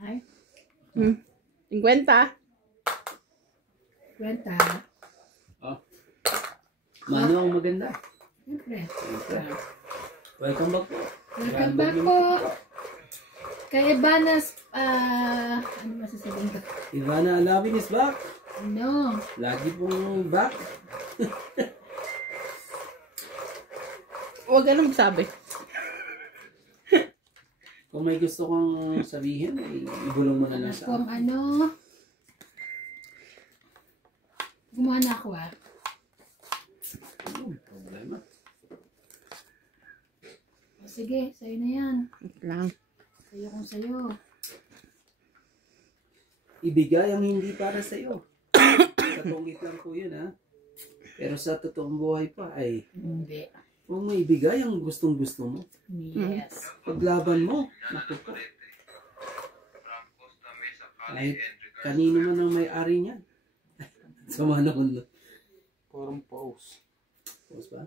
Ay? 50. 20. Oh. Mano ang maganda. Siyempre. Welcome back po. Welcome back po. Kay Ivanas, ano masasabihin ka? Ivana Alabin is back. No. Lagi pong back. Huwag ka nang magsabi. Kung may gusto kong sabihin, ibulong mo na lang sa Kung ano, gumawa na ako problema. O, sige, sa'yo na yan. Lang. Sa'yo kung sa'yo. Ibigay ang hindi para sa iyo. Katungit lang po yun, ha? Pero sa totoong buhay pa, ay Hindi. kung may ibigay ang gustong-gusto mo, Yes. paglaban mo, naku po. Kahit kanino man ang may-ari niyan. Sama na ko. Parang pause. Pause ba?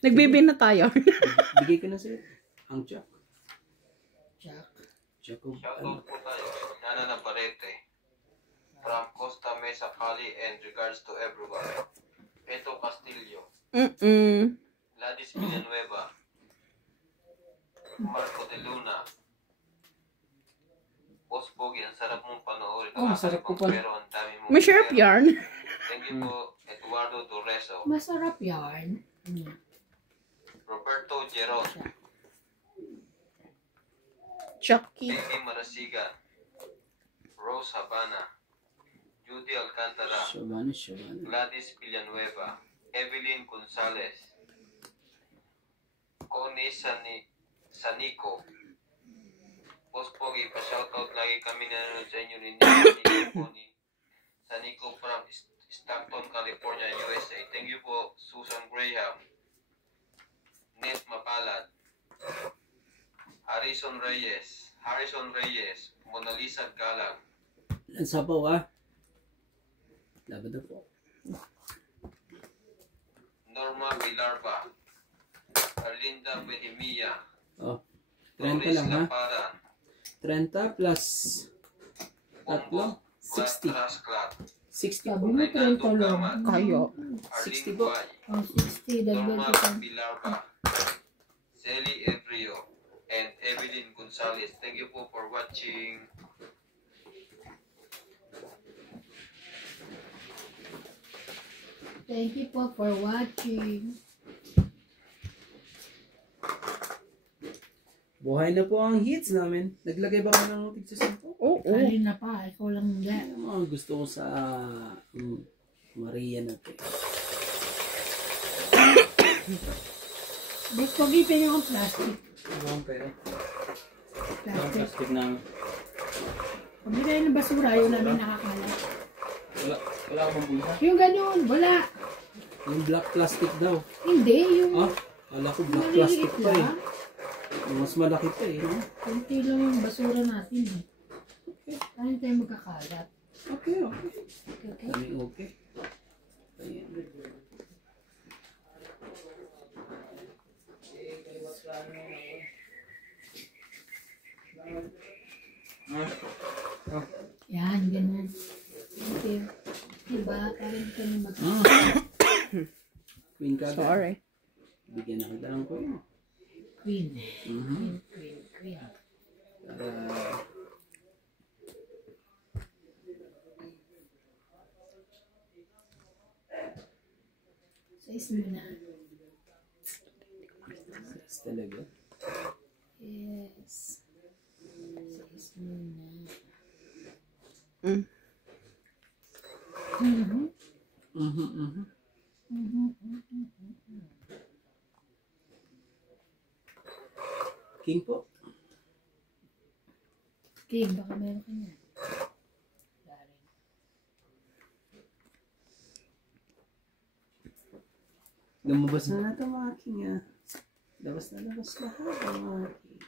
Nagbibin na tayo. Bigay ko na sa'yo. Ang Jack. Jack. Jacob. Shoutout po tayo. Nana Navarrete. From Costa Mesa, Cali, and regards to everyone. Eto Castillo. Gladys Villanueva. Marco de Luna. Boss Pogi, ang sarap mong panoorin. Oh, masarap po pala. Pero ang dami mong May syrup yarn. Thank you po, Eduardo Torreso. Masarap yarn. Roberto Geron. Chucky. Baby Marasigan. Rose Habana. Judy Alcantara. Shabana. Gladys Villanueva. Evelyn Gonzalez. Connie Sanico. Boss Pogi, pa-shoutout lagi kami nanonood sa inyo ni Connie Sanico from Stockton, California, USA. Thank you po, Susan Graham. Ned Mapalad. Harrison Reyes. Mona Lisa Galang. Lansapaw, ah. Laban na po. Norma Villarba. Arlinda Benimia. Oh. 30 Doris lang, ha? Laparan. 30 plus Bongbong 60. Rasclat. 60 Sabi po. mo 30 lang. Kayo. 60 Arlene po. Guay. Oh, 60. Dagdag Norma kita. Villarba. Celi Ebrio. And Evelyn Gonzalez. Thank you po for watching. Thank you po for watching. Buhay na po ang hits namin. Naglagay ba ka ng tigsasin po? Oo. Alin na pa, ikaw lang hindi. Ano mga gusto ko sa Maria na ito? Ba't pag-ipin yung plastic? Ang pera. Plastic. na. Pabigay ng basura, yun namin nakakalat. Wala akong bulsa. Yung ganyan, wala. Yung black plastic daw. Hindi, yung Ah, kala ko black plastic maliliit pa eh. lang. Mas malaki pa eh. No? Kunti lang yung basura natin eh. Tayo tayo magkakalat. Okay. Okay? Kami okay. Ayan. Yan, ganyan. Thank you. Diba? Parang kami magkakalat. Queen ka ba? Sorry. Bigyan ako lang ko yun. Queen. Mhm. Queen. Para Size mo na. yes, talaga. Yes. Size mo na. Mm. Mhm. Mhm. King po. King, baka meron ka niya. Dari. Lumabas na natin mga king ah. Labas na lahat ang mga king.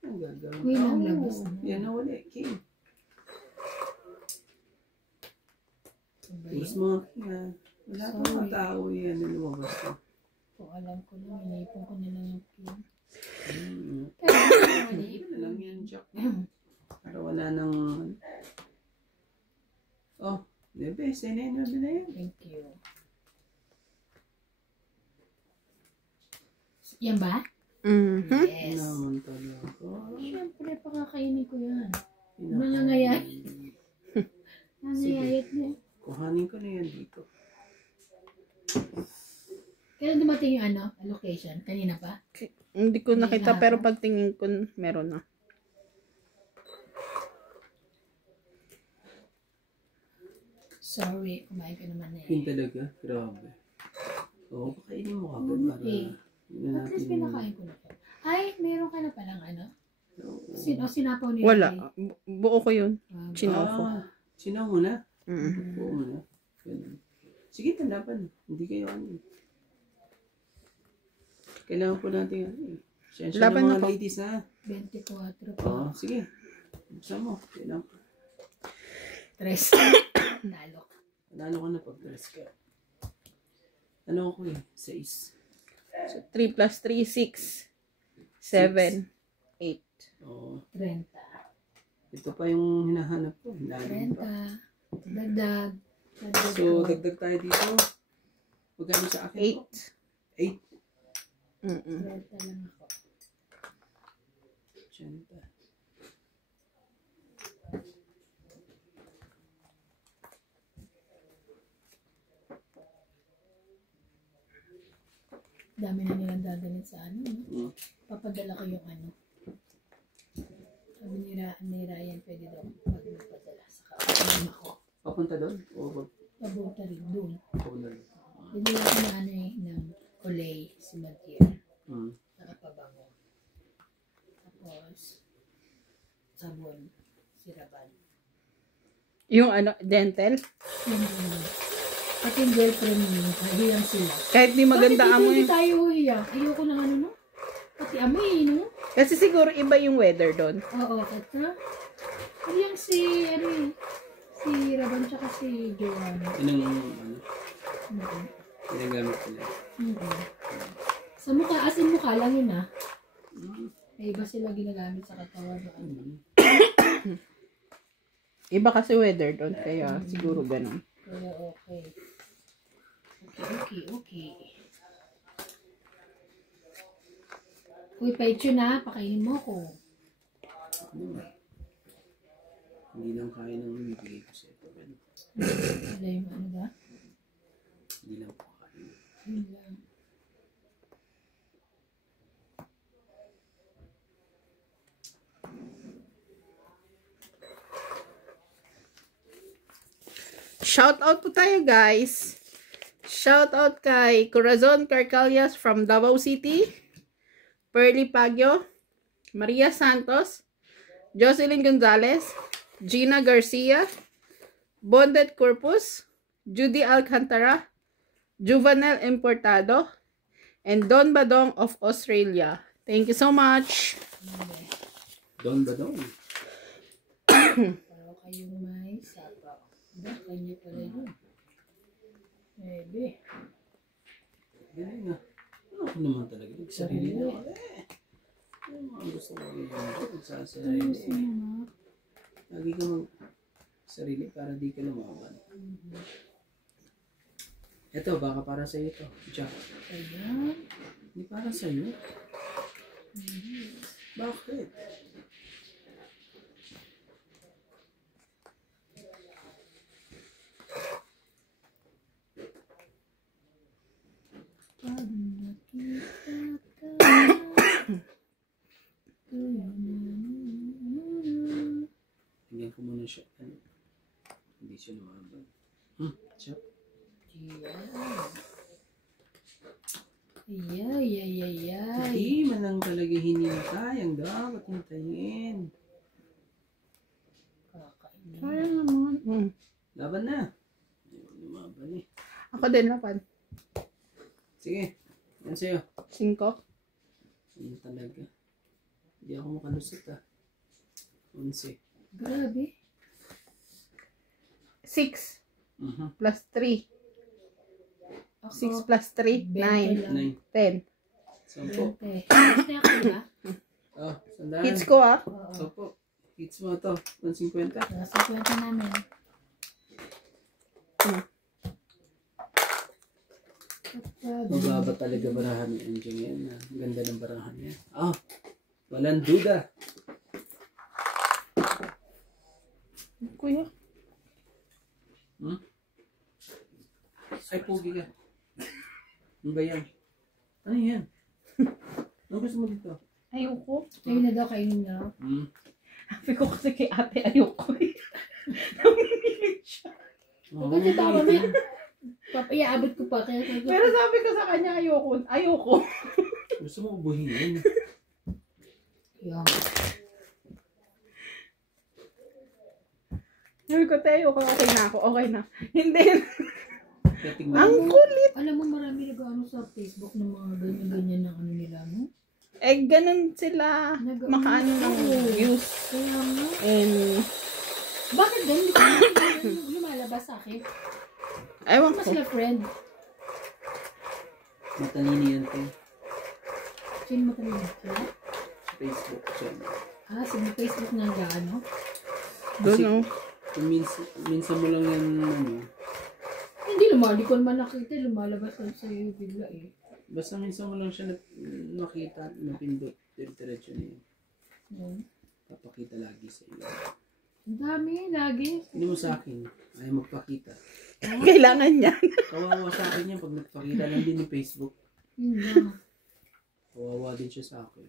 Ang gagawin. Queen ang labas na. Yan na wala king. Ano ba Labas yun? mga king ah. Wala pa mga Sorry. tao yan na lumabas na. Kung alam ko lang, inipon ko na lang yung king. Mm. Kaya, Ano lang yan, Jack? wala nang... Oh, bebe, sinin mo na yan. Thank you. Yan ba? Mhm. Yes. Naman talaga. Siyempre, pakakainin ko yan. Pinaka- Nangangayayat. Nangangayayat niya. Kuhanin ko na yan dito. Kailan dumating yung allocation? Kanina pa? Hindi ko nakita, Hindi, pero pagtingin ko, meron na. Sorry, kumain ka naman na Yun eh. talaga. Grabe. Oo, pakainin mo agad para... Okay. yun At least pinakain ko na po. Ay, meron ka na palang Oo. sinapaw niya. Wala. Buo ko yun. Chinaw ko. Sinaw mo na? Mm. Oo mo na. Ganun. Sige, tanapan. Hindi kayo ano. Kailangan po natin ano eh. Siyensya Laban ng mga ako. ladies na. 24 po. Oo, sige. Buksan mo. Kailangan po. 3. Talo. Panalo ka na pag-dress ka. Ano ako eh? 6. So, 3 plus 3, 6. 7, 8. Oo. 30. Ito pa yung hinahanap ko. Lalim 30. pa. Dagdag. Dagdag So, ko. dagdag tayo dito. Magkano sa akin 8. po? 8. 30 lang ako. 80. Dami na nilang dadalhin sa no? Mm. Papadala ko yung Sabi ni Ryan, pwede daw magpadala sa kasama ko. Papunta doon? O Pabuta rin doon. papunta doon? Bibili ako na ng Olay, si Matier. Mm. Nakapabango. Tapos, sabon, siraban. Yung dental. Yung at yung girlfriend niya, hiyang sila. Kahit di maganda Bakit amoy. hindi tayo hiya? Ayoko na no? Pati amoy, no? Kasi siguro iba yung weather doon. Oo, kata. Hiyang si Raban tsaka si Joanna. Anong ano? Mm-hmm. Ginagamit nila? Sa mukha, as in mukha lang yun May iba sila ginagamit sa katawan. Iba kasi weather doon. Kaya siguro ganun. Kaya okay. Okay. Uy, Pecho na, pakainin mo ko. Ano? Hindi lang kaya nang bibigay ko sa ito. Wala yung ba? Hindi lang po kaya. Yun lang. Shout out po tayo, guys. Shout out kay Corazon Carcalias from Davao City, Pearly Pagyo, Maria Santos, Jocelyn Gonzalez, Gina Garcia, Bondet Corpus, Judy Alcantara, Juvenel Importado, and Don Badong of Australia. Thank you so much. Don ba don? Para kayong may sapaw. Kanya pala yun. Maybe. Galing nga. Ako naman talaga. Sarili na. Ano mga gusto ko rin yung sarili. Lagi ka sarili para di ka lumaban. Ito, baka para sa iyo to. Jack. Ayan. Hindi para sa iyo. Bakit? Pag nakita ka, Tingnan ko muna siya. Ano? Hindi siya lumaban. Siya. Ay. Hindi man lang talaga hinintay. Ang dapat hintayin. Kakainin. Sayang naman. Laban na. Ayaw lumaban eh. Ako din, lapan. Sige. Yan sa'yo. 5. Ano talaga? Hindi ako makalusot 11. Grabe. 6 plus 3. Ako, 6 plus 3, 9. 9. 10. 10. Basta ako ba? Oh, sandaan. Hits ko Oo. Opo. Hits mo to. 150. Sa kwenta namin. Mababa talaga barahan ni MJ ngayon. Ang ganda ng barahan niya. Walang duda. Kuya. Ay, pogi ka. Ano ba yan? Ano yan? Ano gusto mo dito? Ayoko. Ayun na daw, kainin niya. Sabi ko kasi kay ate, ayoko eh. Nanginginig siya. Kasi tama mo yan. Iaabot ko pa. Kaya Pero sabi ko sa kanya, ayoko. Ayoko. Gusto mo ubuhin. Yan. Sabi ko, te, ayoko. Okay na ako. Okay na. Hindi. Tingnan Ang mo. kulit. Alam mo, marami nag-ano sa Facebook ng mga ganyan-ganyan na ano nila, no? Eh, ganun sila. Makaano ng views. Kaya nga. And, Bakit ganun? Hindi ko alam. Lumalabas sa akin. ewan Mas ko. sila friend. Matalino yan, te. Sino matalino siya? Sa Facebook channel. Sa Facebook na ano? Doon, no? Kung minsan mo lang yan, Hindi di ko naman nakita. Lumalabas lang sa'yo bigla eh. basta minsan mo lang siya nakita, napindot. Diretso na yun. Papakita lagi sa iyo. Ang dami, lagi. Hindi mo sa akin, ayaw magpakita. Kailangan niya. Kawawa sa akin yan pag nagpakita lang din ni Facebook. Yun lang. Kawawa din siya sa akin.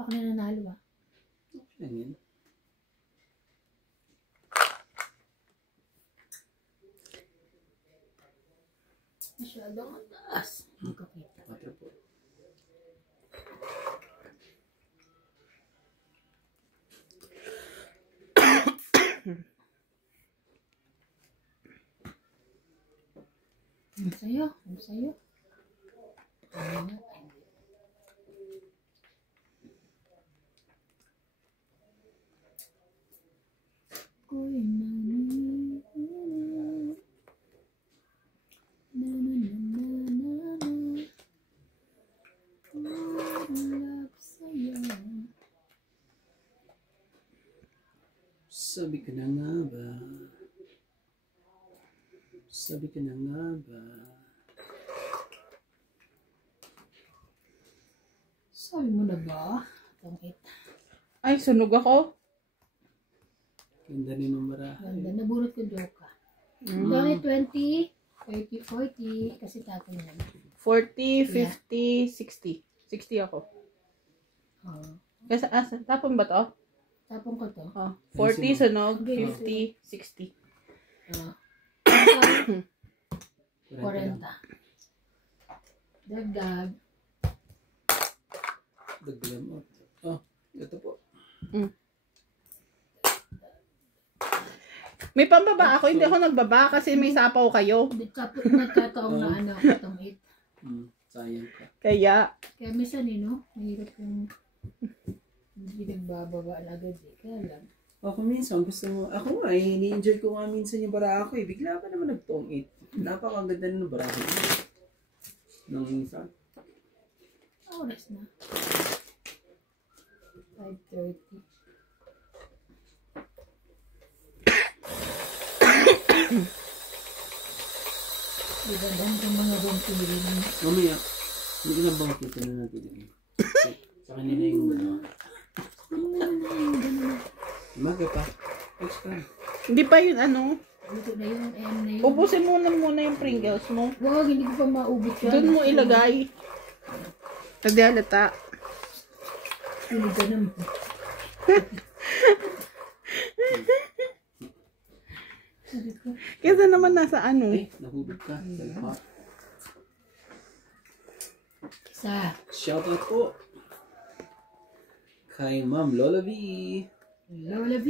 Baka na nanalo ah. Okay lang yan. Masyadong mataas. Hindi ko kita. 4 po. Ano sa'yo? Ano sa'yo? Ano nga? Ko'y Sabi ka na nga ba? Sabi ka na nga ba? Sabi mo na ba? Tangit. Ay, sunog ako. Ganda rin ng barahan. Ganda. Nabunot ko joke ka. Dami 20, 30, 40. Kasi tatay na. 40, 50, 60. 60 ako. Kasi, tapon ba to? Tapong ko to. 40, sunog, 50, 60. 40. Dagdag. Dagdagan mo. Ito po. May pambaba ako, hindi ako nagbaba kasi may sapaw kayo. Nagkataong na ano, katong 8. Sayang ka. Kaya, Kaya minsan no, mahirap yung hindi nagbababa agad eh. Kaya lang. Ako minsan gusto mo, ako nga ini-enjoy ko nga minsan yung bara ako bigla pa naman nagtong 8. Napakaganda ng bara ko. Nang minsan. Oras na. 5:30. Diba dahil yung mga bangkili na Mamaya, hindi na bang kita na natin yun. Sa kanina yung Umaga pa. Extra. hindi pa yun Luto na yung M na yun. ubusin muna yung Pringles mo. Wag, hindi ko pa maubos yan. Doon mo ilagay. Hindi halata. Pinig ka naman. Sabi ko, Kasi naman nasa Ay, nahubog ka. Salpa. isa. Shoutout po. Kay Ma'am Lola V. Lola V.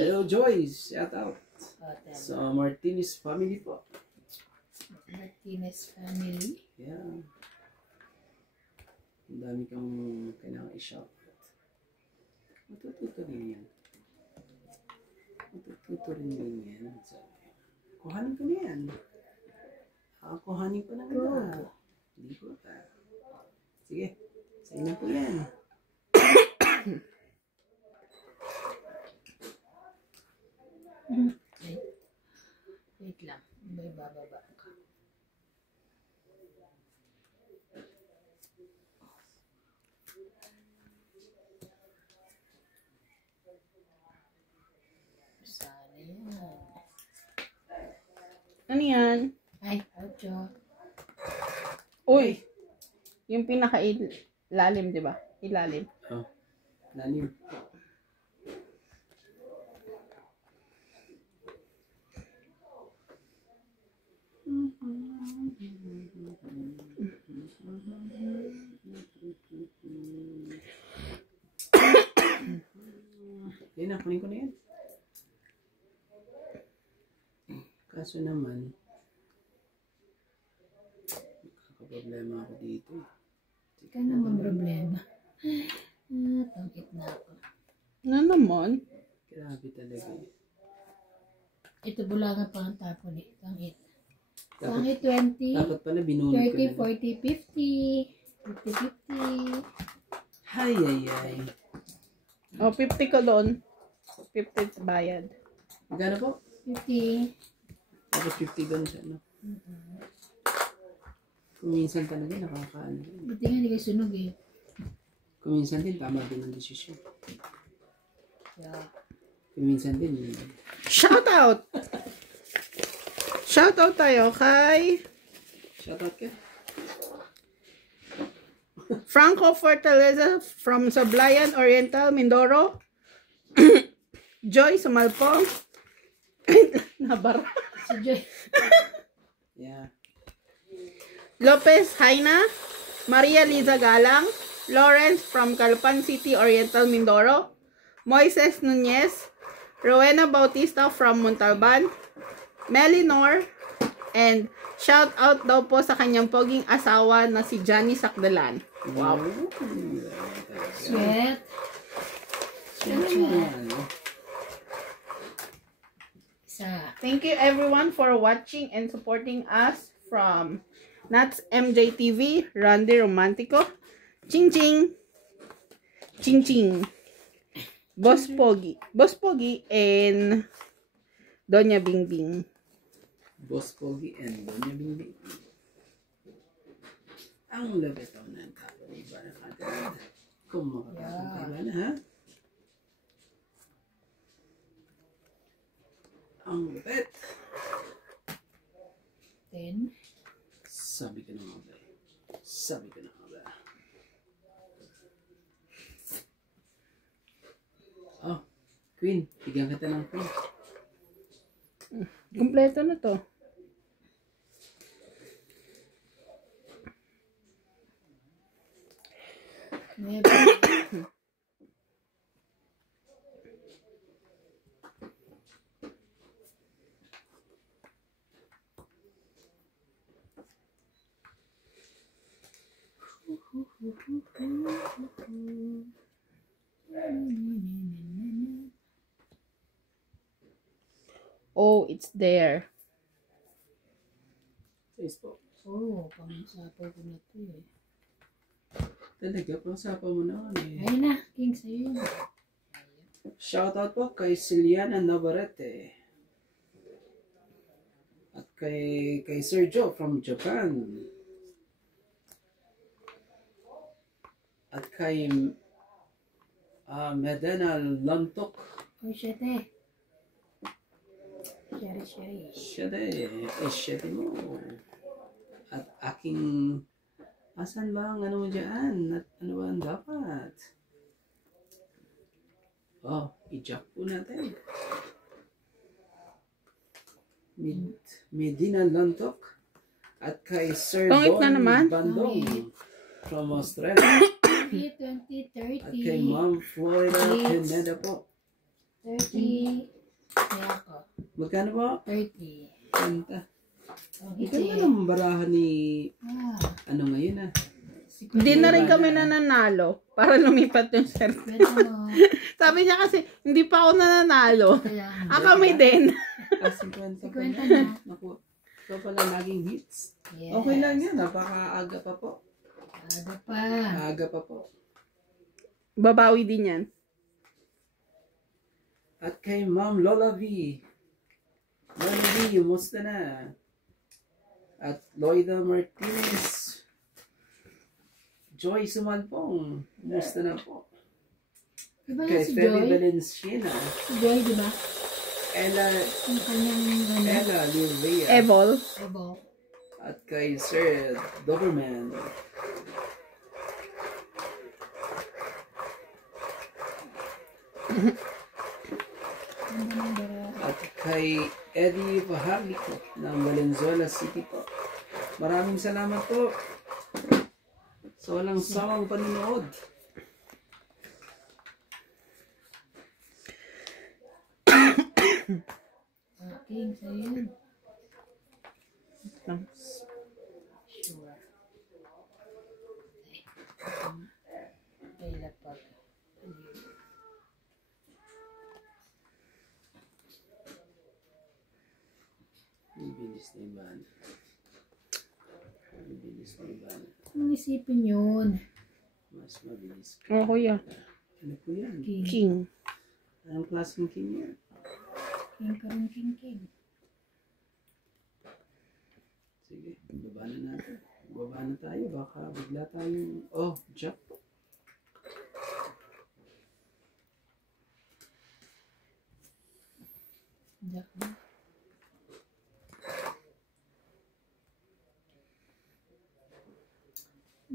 Hello Joyce. Shoutout. Hotel. Sa Martinez family po. Martinez family. Yeah. Ang dami kang kailangan i-shoutout. Matututo rin yan. Matututo rin yan. Sabi. Kuhanin ko na yan. Kuhanin ko na nga. Hindi ko ka. Sige. Sa inyo po yan. Wait lang. May bababa ka. Sana yan. Ano yan? Ay, ocho. Uy! Yung pinaka-ilalim, di ba? Ilalim. Oh. Lalim. Yan na, kunin ko na yan. Kaso naman, nakakaproblema ako dito. Ika naman problema. Tangkit na ako. Ano naman? Grabe talaga eh. Ito bulangan pa ang tapon eh. Tangkit. Dapat, Tangkit 20, dapat pala binunod ko 30, na. 40, 50. 50, 50. Ay, ay, ay. O, 50 ko doon. 50 bayad. Magkano po? 50. Dapat 50 doon sa ano. Kung minsan talaga nakakaano. Buti nga hindi kayo sunog eh. Kung minsan din tama din ang desisyon. Yeah. Kung minsan din. Shout out! Shout out tayo kay Shoutout ka. Franco Fortaleza from Sablayan Oriental, Mindoro. Joy Sumalpong. Nabara. Si Joy. Yeah. Lopez Haina. Maria Liza Galang. Lawrence from Calpan City, Oriental, Mindoro. Moises Nunez. Rowena Bautista from Montalban. Melinor. And shout out daw po sa kanyang poging asawa na si Johnny Sakdalan. Wow. Sweat. Isa. Thank you everyone for watching and supporting us from Nats MJ TV, Randy Romantico, Ching Ching, Ching Ching, Boss Pogi, and Doña Bing Bing. Boss Pogi and Doña Bingbing. Ang labitaw ng kapwa ni Barang Agad. Kung makakapagpala na ha. Ang bet. 10. Sabi ka na nga ba. Sabi ka na nga ba. Oh, Queen. Bigyan kita ng Queen. Kompleto na to. Never. Oh, it's there. Facebook. Oh, pang-usapan ko na ito eh. Talaga, pang-usapan mo naman eh. Ayun na, King, sa'yo yun. Shoutout po kay Ciliana Navarrete. At kay Sergio from Japan. At kay Medena Lantok. Oh, shit eh. Sherry. Siyete mo. At aking, asan ba ang ano mo dyan? At ano ba ang dapat? Oh, i-jack po natin. Medina Lantok. At kay Sir Tungit na Don naman. Bandong Tungit. from Australia. 20, 30. At kay Ma'am Florida Pineda po. 30. Kaya ako. Magkano po? 30. Kanta. Oh, Magkano ng barahan ni ano ngayon ah? Hindi na rin kami nananalo para lumipat yung server. Pero ano, Sabi niya kasi, hindi pa ako nananalo. kaya nga. Kami din. 50 pa 50 na. na. Naku, ito pala laging hits. Yes. Okay lang yan, napakaaga pa po. Aga pa. Aga pa po. Babawi din yan. At kay Ma'am Lola V. Lola V, musta na? At Loida Martinez. Joy Sumalpong, musta na po? Diba Kay si Feli Joy? Valenciana. Si Joy, di ba? Ella, Yung kanyang ano, Ella Lilvea. Evol. ebo. At kay Sir Doberman. At kay Eddie Paharlico ng Valenzuela City po. Maraming salamat po sa walang sawang panunood. Aking, sa'yo yun. Lang. Sure. Ay, lapag. Ang bilis na iban. Ang bilis na iban. Ang isipin yun. Mas mabilis. Oh, kuya. Ano po yan? King. King. Anong klaseng king yan? King ka rin, king, king. Sige, baba na natin. Baba na tayo. Baka bigla tayong... Oh, jack. Jack ba?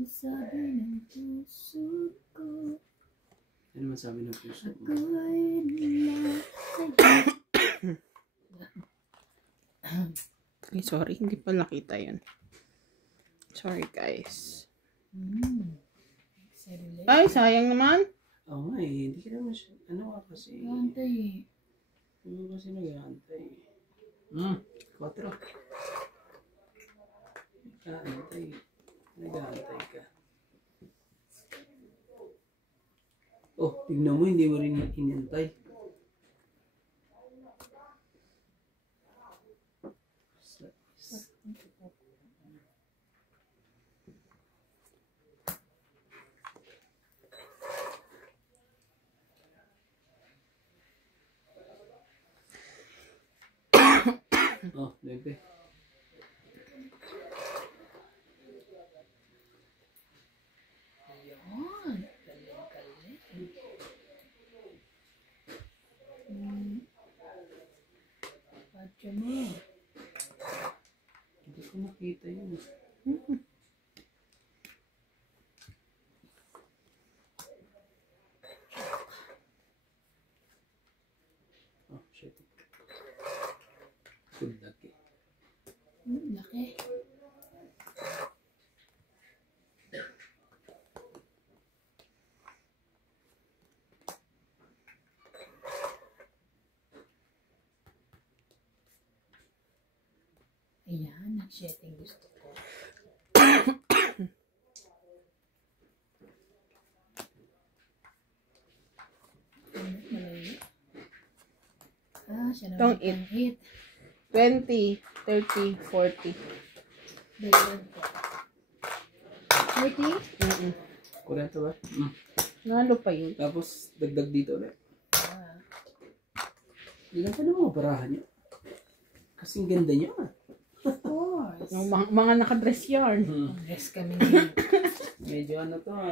Sabi ng puso ko, Ano man sabi ng puso mo? ako ay nila Ay, sorry. Hindi pa nakita yun. Sorry, guys. Sarili. Ay, sayang naman. Oo nga eh. Hindi ka naman siya... Ano ka kasi... Antay eh. Hindi mo kasi nag-aantay. 4. Nag-aantay. Nag-aantay ka. Oh, tignan mo. Hindi mo rin inantay. Oh, bebe. Ayun. Galing. Patya mo. Hindi ko nakita yun. Oh, shit. Good luck eh. Laki. Ayan, nag-setting gusto ko. Malayo. Ah, siya naman Don't ang hit. 20, 30, 40. Dagdag ko. 30? Mm-mm. Kurento ba? Nalo pa yun. Tapos, dagdag dito ulit. Ah. Ilan pa naman barahan niyo? Kasing ganda niyo ah. Of course. Yung mga nakadress yarn. Dress kami ngayon. Medyo ano to ah.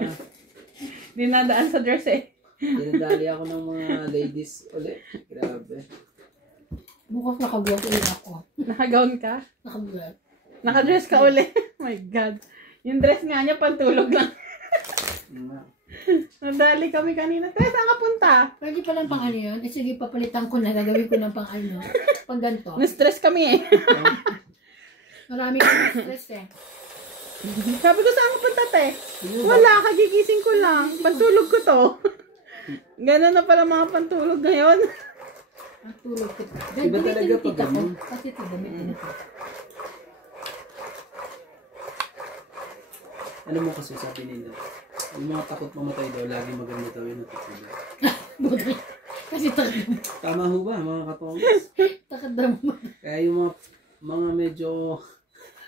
Dinadaan sa dress eh. Dinadali ako ng mga ladies ulit. Grabe. Mukhang nakablog ulit ako. Nakagown ka? Nakablog. Nakadress ka uli. Oh my God. Yung dress nga niya, pantulog lang. Nadali kami kanina. Tess, saan ka punta? Pwede pa lang pang ano yun? Eh sige, papalitan ko na. Gagawin ko ng pang ano. Pang ganito. Na-stress kami eh. Marami kong stress eh. Sabi ko, saan ka punta, te? Wala, kagigising ko lang. Pantulog ko to. Ganun na pala mga pantulog ngayon. Ang tulog ko. Iba talaga Gamitin pag tita ko. ganun. Kasi ito, gamitin ito. Ano mo kasi sabi nila? Yung mga takot mamatay daw, lagi maganda daw yung natutulog. Buti. Kasi takad Tama ho ba mga katongas? mo. Kaya yung mga medyo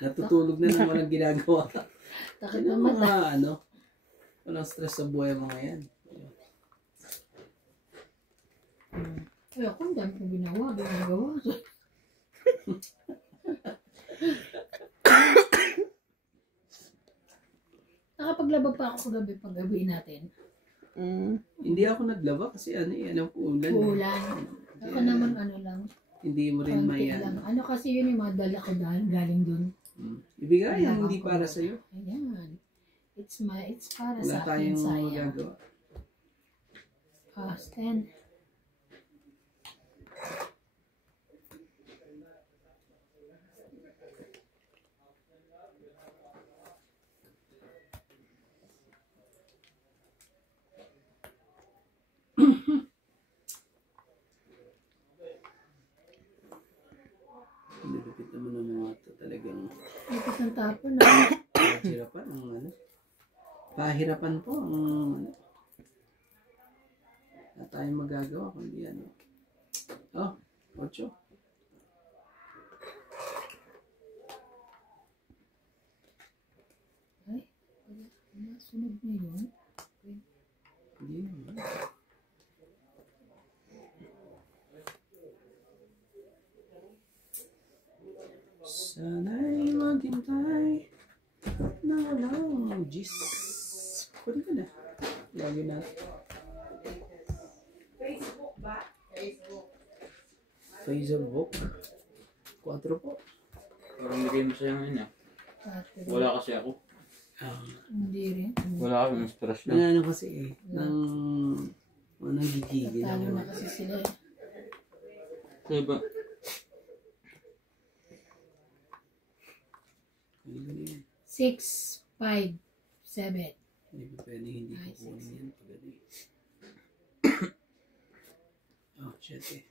natutulog na nang walang ginagawa. Takot Yan ang naman. mga ano. Walang stress sa buhay mo ngayon. Kaya kung dami kong ginagawa. Nakapaglaba pa ako kagabi pag-gabi natin. Hindi ako naglaba kasi ano eh, alam ko ulan. Uulan. Ako naman ano lang. Hindi mo rin Konti may lang. ano. Ano kasi yun yung mga dala ko galing dun. Ibigay ang hindi para sa'yo. Ayan. It's para Wala sa akin, tayong sayang. magagawa. Stand. Nilupit naman ng mga ito talagang Ito sa tapon na. pahirapan ang ano. Pahirapan po ang ano. Wala tayong magagawa kundi ano. Oh, 8. Ay, sunod na yun. Hindi naman. Sana'y maghintay na walang Diyos. Pwede ka na. Lagi na. Facebook ba? Facebook. 4 po. Parang hindi kayo masaya ngayon ah. Wala kasi ako. Hindi rin. Wala akong inspirasyon. Ano kasi eh. Nagigigil Talo ako. na kasi sila eh. Kaya ba? Ano ba yan? 6, 5, 7. Hindi ba pwede hindi ko kunin yan pag ano eh. Oh, shit eh.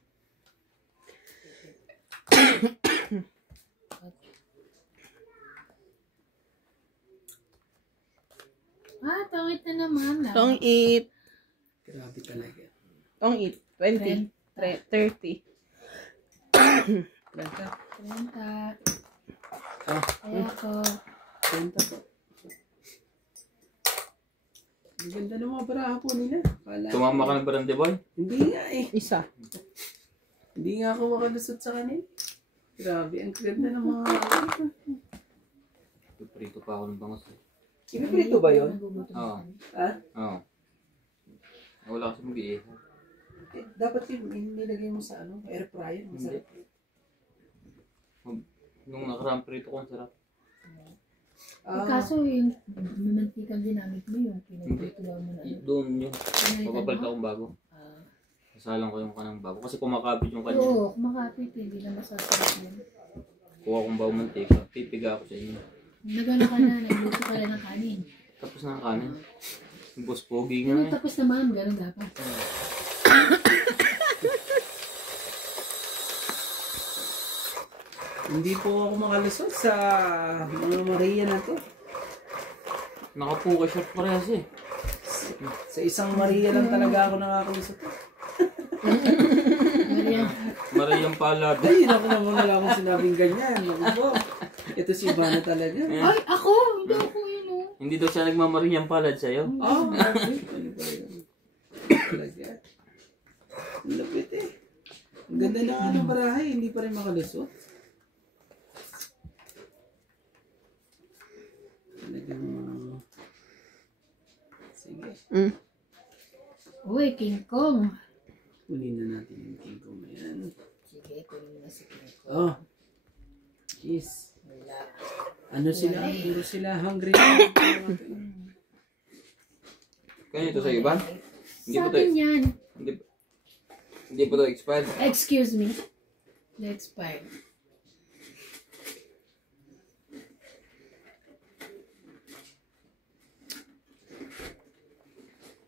Tawid na naman. Tong eat. Grabe talaga. Tong eat. 20. 30. Lanta. 30. Ah, Kaya ako. lanta po. Ang ganda ng mga baraha po nila. Kala Tumama ka ng barangay boy? Hindi nga eh. Isa. Hindi nga ako makalusot sa kanil. Grabe, ang ganda ng mga... Piprito pa ako ng bangos eh. Ipiprito ba yun? Nagugutom Oo. kami. Ha? Oo. Wala kasi mag-iihaw. Eh, dapat yun, nilagay mo sa ano, air fryer. Masarap. Nung nakaraang prito ko, ang sarap. Kaso yung mantikang ginamit mo yung pinagtutulaw mo na. Doon yun. Mapapalit akong bago. Kasalang ko yung kanang bago. Kasi kumakapit yung kanya. Oo, kumakapit eh. Hindi na masasarap yun. Kuha kong bago mantika. Pipiga ako sa inyo. Nagano ka na, nagluto ka na ng kanin. Tapos na ang kanin. Yung boss pogi nga Ano eh. tapos naman, gano'n dapat. Hindi po ako makalusot sa mga Maria na to. Nakapuka shirt parehas eh. Sa isang Maria lang talaga ako nakakalusot. Maria, Marayang palad. Ay, naku naman wala akong sinabing ganyan. Naku po. Ito si Ivana talaga. ay, ako! Hindi ako yun oh. Hindi daw siya nagmamariyang palad sa'yo. Oh, okay. Ano ba yun? Talaga. Ang lapit eh. Ang ganda ng ano barahay, hindi pa rin makalusot. Talagang... Sige. Uy, King Kong. Uli na natin yung king ko na yan. Sige, kunin mo na si King Kong. Oh. Jeez. Wala. Ano sila? Wala eh. Puro sila hungry. Kaya ito sa iba? Hindi Sa pa to akin yan. Hindi pa to expired. Excuse me. Let's expired.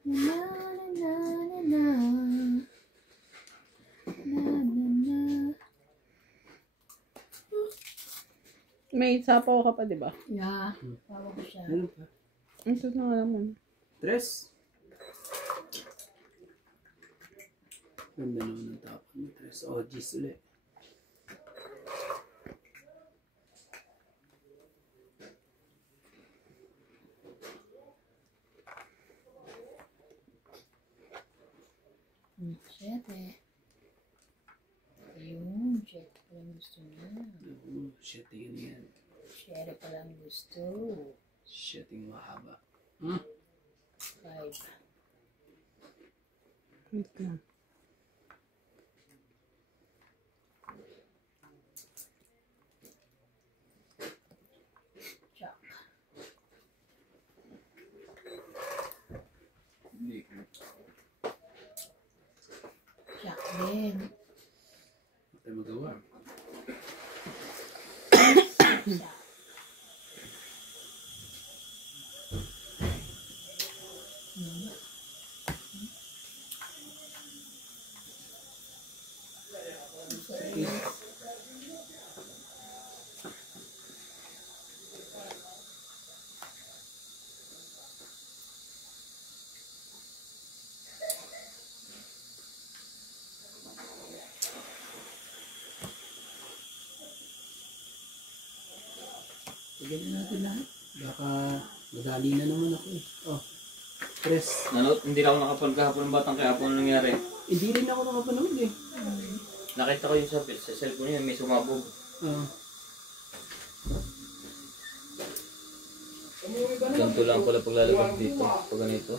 Na na na na na na na. May sapaw ka pa, di ba? Yeah, tawa ko siya. Ano pa? Ito na naman. Dress. Ganda naman ng tapon ng dress. Oh, jeez ulit. 7. Ayun, 7 palang gusto niya. Shit, yun yan. 7 palang gusto. Shit, yung mahaba. 5. Wait lang. Jack. Jack din. Ano tayo magawa? Jack. Tignan na natin lahat. Baka madali na naman ako eh. Oh, Chris. Hindi na ako nakapanood kahapon ng batang kaya ano nangyari. Hindi rin ako nakapanood eh. Nakita ko yung sa cellphone niya, may sumabog. Ganito lang pala paglalagay dito. Pag ganito.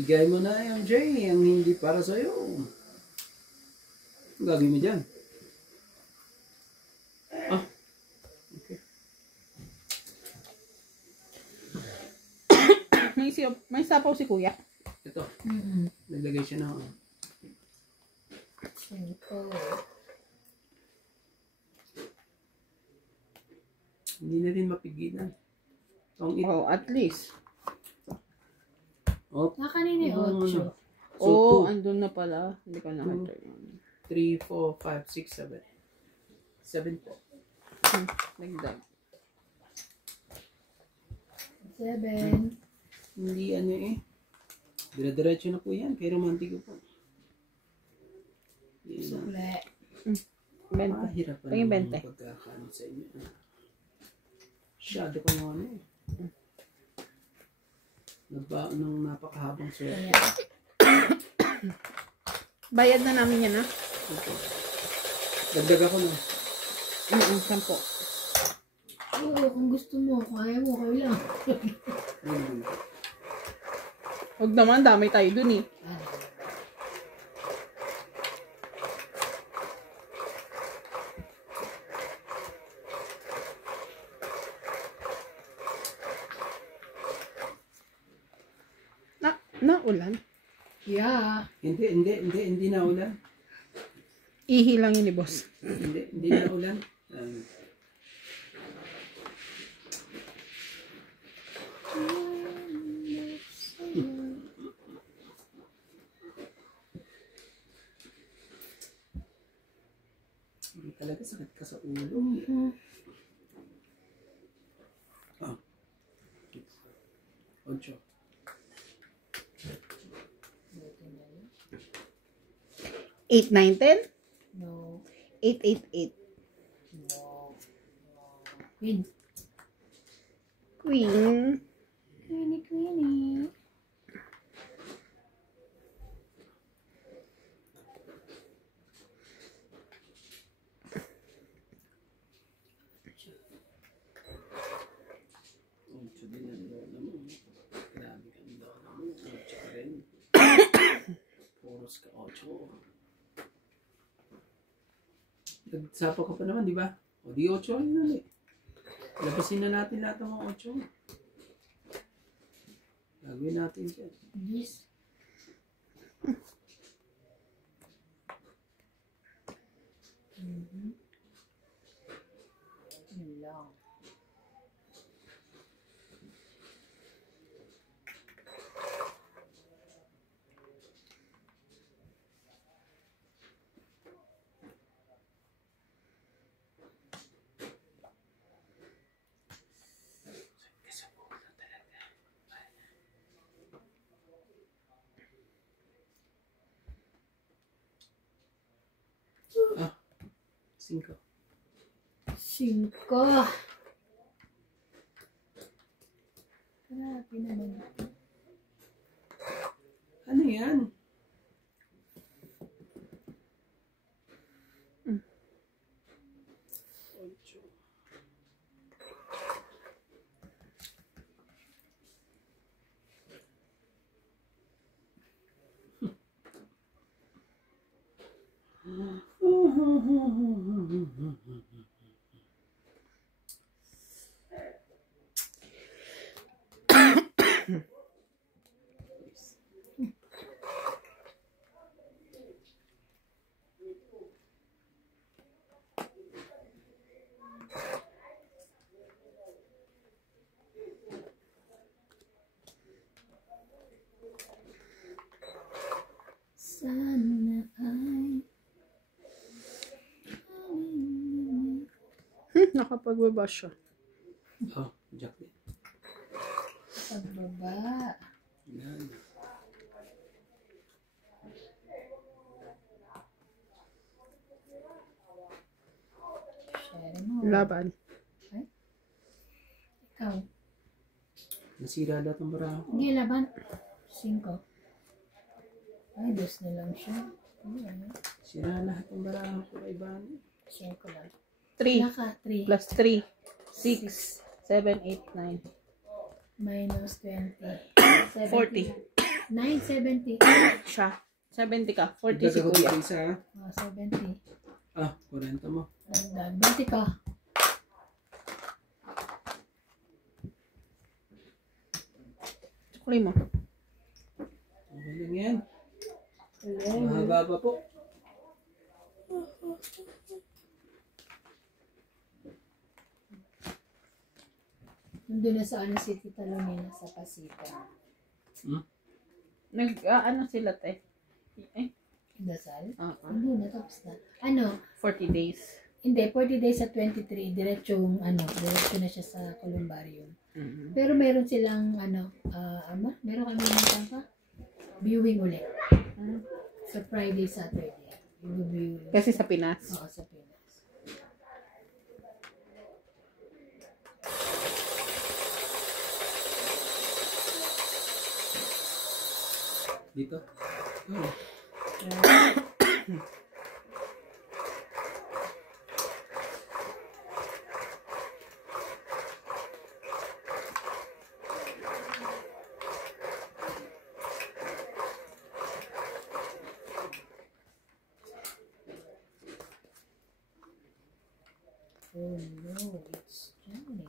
Bigay mo na MJ, ang hindi para sa'yo. Ang gagawin mo dyan? Ah, okay. May sapaw si kuya. Ito, naglagay siya ng 5. hindi na rin mapigilan. Oh, at least. Oh, Kanina yung 8. Oh, So, andun na pala. Hindi pa nakita yun. 3, 4, 5, 6, 7. 7 po. Nagdag. 7. Hindi ano eh. Dire-diretso na po yan. Kay Romantico po. Yan na. Sukle. 20. Mahirap pa Tingin naman 20. ang pagkakaano sa inyo. Masyado pa naman eh. Nagbaon ng napakahabang swerte. Ayan. Bayad na namin yan, ha? Okay. Dagdag ako na. 10. Oo, kung gusto mo, kung ayaw mo, okay lang. Huwag naman, dami tayo dun eh. Ulan? Yeah. Hindi na ulan. Ihi lang yun ni boss. Hindi na ulan. Talaga sakit ka sa ulo. Ah. 8. 8, 9, 10? No. 8, 8, 8. No. Queen. Queen. Queenie. Nagsapa ka pa naman, di ba? O di 8 yun ulit. Labasin na natin lahat ng mga 8. Gagawin natin dyan. Yes. Yun lang. Ah, 5. 5. Grabe naman. Ano yan? Sana ay Nakapagbaba siya. Oh, Jacqueline. pagbaba. Yan. Share mo. Laban. Ikaw. Nasira lahat ng baraha ko. Hindi, laban. 5. Ay, 2 na lang siya. Ayan. Sira lahat ng baraha ko kay Bani. 5 lang. 3 Naka 3. plus 3. 6, 7, 8, 9. Minus 20. 40. 970. Siya. 70 ka. 40 si Dagdag ko kuya. pa isa ha. Oh, 70. Ah, 40 mo. Dagdag. 20 ka. Sukli mo. Okay lang yan. Hello. Mahaba pa po. Nandun na sa ano si Tita Lumina sa Pasita. Ano sila, te? Eh, Dasal? oo. Hindi na, tapos na. Ano? 40 days. Hindi, 40 days sa 23, diretso na siya sa columbarium. Pero meron silang, meron kami pa viewing ulit. Sa Friday, Saturday. I-view. Kasi sa Pinas. Oo, sa Pinas. Dito. Oh. Oh no, it's Johnny.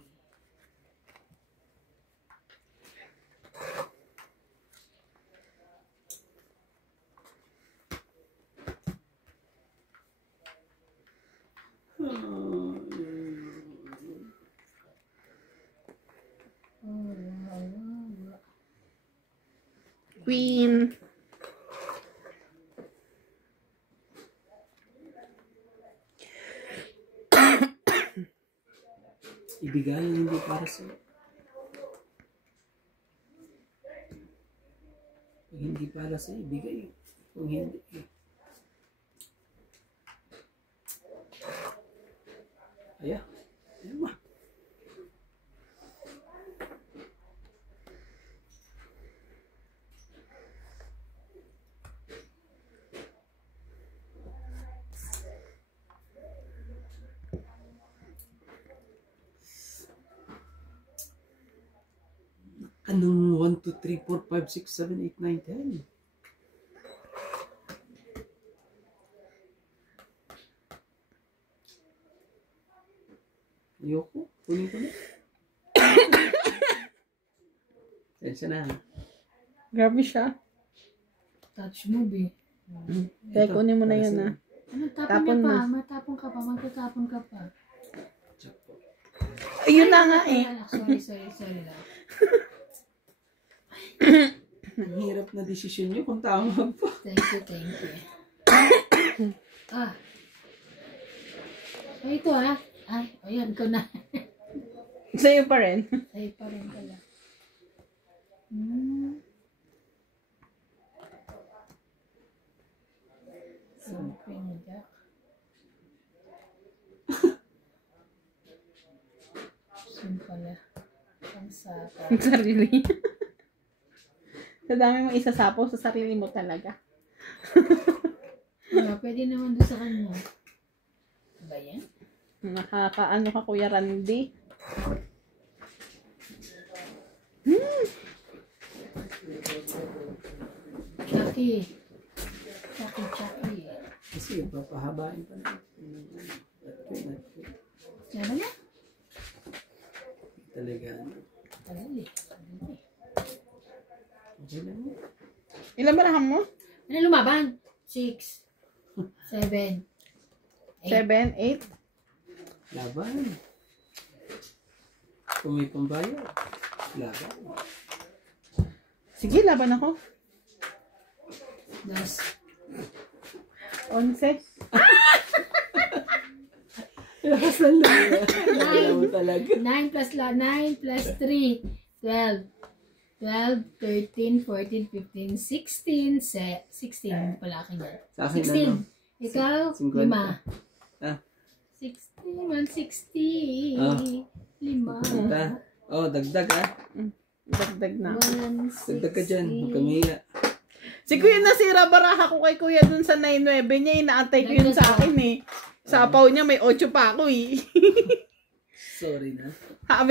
Queen. Ibigay yung hindi para sa Pag hindi para sa ibigay. Kung hindi. Ayan. Ayan mo. Anong 1, 2, 3, 4, 5, 6, 7, 8, 9, 10? Ayoko. Kunin ko na. Tensa na. Grabe siya. Touch move eh. Kaya kunin mo na para yan, sa- ah. Ano, Tapon tapon niya mo. pa. Matapon ka pa. Magtatapon ka pa. Chapo. Ayun na nga eh. Sorry lang. Ang hirap na desisyon nyo kung tama pa. Thank you. Ay, ito ah. Ay, ayan ko na. Sa'yo pa rin. Ay, pa rin pala. Something Jack. Saan pala? Saan Sapaw. Ang sarili. Sa dami mong isasapaw sa sarili mo talaga. Pwede naman doon sa kanya. Ba yan? Nakakaano ka, Kuya Randy? Chucky. Chucky. Kasi papahabain pa na. Ano na? Talaga. Tagal eh. Okay lang mo. Ilan ba mo? Ano lumaban? 6, 7, 7, 8? Laban. Kung may pambayad. Laban. Sige, laban ako. 2, 11. Lakas ng loob. Alam mo talaga. 9 plus 3, 12. 12, 13, 14, 15, 16, 16 pala akin yan. Sa akin ano? 16. Ikaw, 50. 5. Ah. 60, 160. Ah. 5. Oh, dagdag ah. Dagdag na. 160. Dagdag ka dyan. Huwag kamiya. Si Kuya nasira baraha ko kay Kuya dun sa 9-9 niya. Inaantay ko yun sa akin eh. Sa apaw niya may 8 pa ako eh. Sorry na.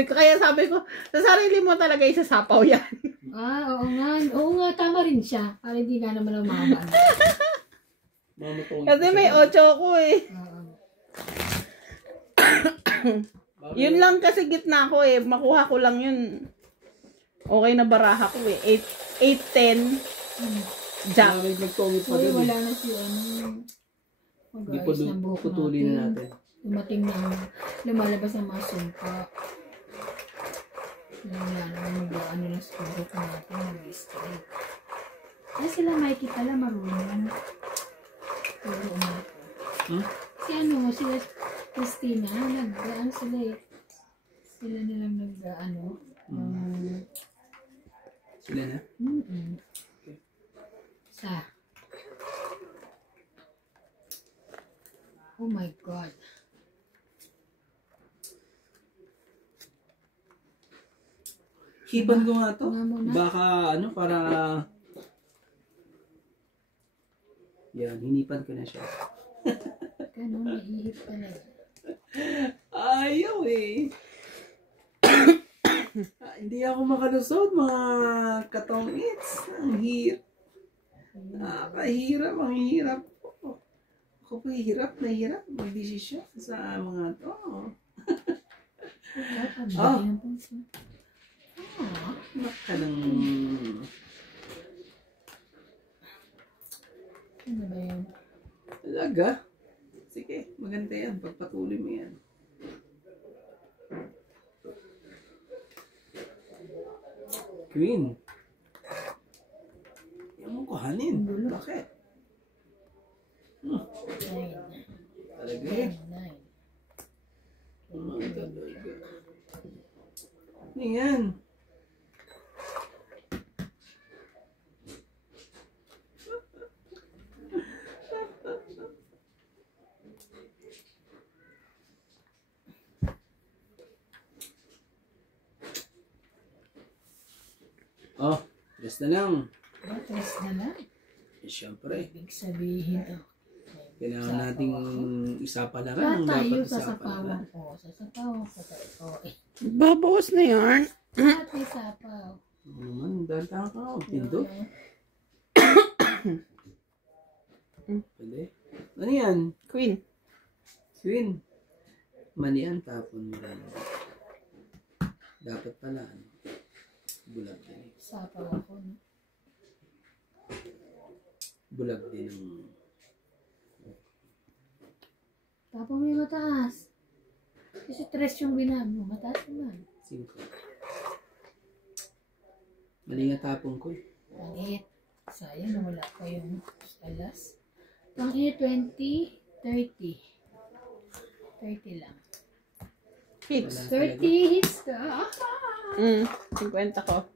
Kaya sabi ko, sa sarili mo talaga isasapaw yan. Oo nga. Oo nga, tama rin siya. Para hindi nga naman umaban. Kasi may 8 ako eh. Yun lang kasi gitna ko eh. Makuha ko lang yun. Okay na baraha ko eh. 8, 10. Jack. May nagtungit pa Uy, dun wala eh. na si ano. Hindi Mag-ayos pa ng buhok putulin na natin. Dumating na lumalabas ang mga sumpa. Wala naman mag-ano na sa buhok natin. Mag-straight. Kaya sila Mikey pala marunong. Pero umako. Si ano, sila Christina, nag-ano sila eh. Sila nilang nag-ano. Sila na? Sa. Oh my God. Hipan ko nga to. Nga muna. Baka ano, para... Yan, hinipan ko na siya. Ganun, nahihip talaga. Ayaw eh. Hindi ako makalusot, mga katongits. Ang hirap. Nakakahirap, ang hirap po. Ako po hirap na hirap mag-desisyon sa mga to. Oh. Naka ng... Ano ba yun? Talaga? Sige, maganda yan. Pagpatuloy mo yan. Queen. Yan mo kuhanin. Bakit? 9. Talaga eh. 9. Talaga. Ano yan? Oh, rest na lang. Tres na lang. Eh, syempre, Ibig sabihin, kailangan nating isapalaran. Lahat Ang tayo dapat sa isapalaran. sapawan ko. Sa sapawan ko tayo. Babawas na yan. Lahat may sapaw. Ano naman, dahan ka. Pindot. Pwede. Ano yan? Queen. Queen. Manian tapon mo lang. Dapat pala, ano, bulag din. Sapaw ako. No? Bulag din ng... Tapos may mataas. Kasi tres yung binamo. Mataas naman. 5. Mali nga tapon ko eh. Pangit. Sayang na wala pa yung alas. Pangit 20, 30. 30 lang. Hits. 30 hits ka. 50 ko.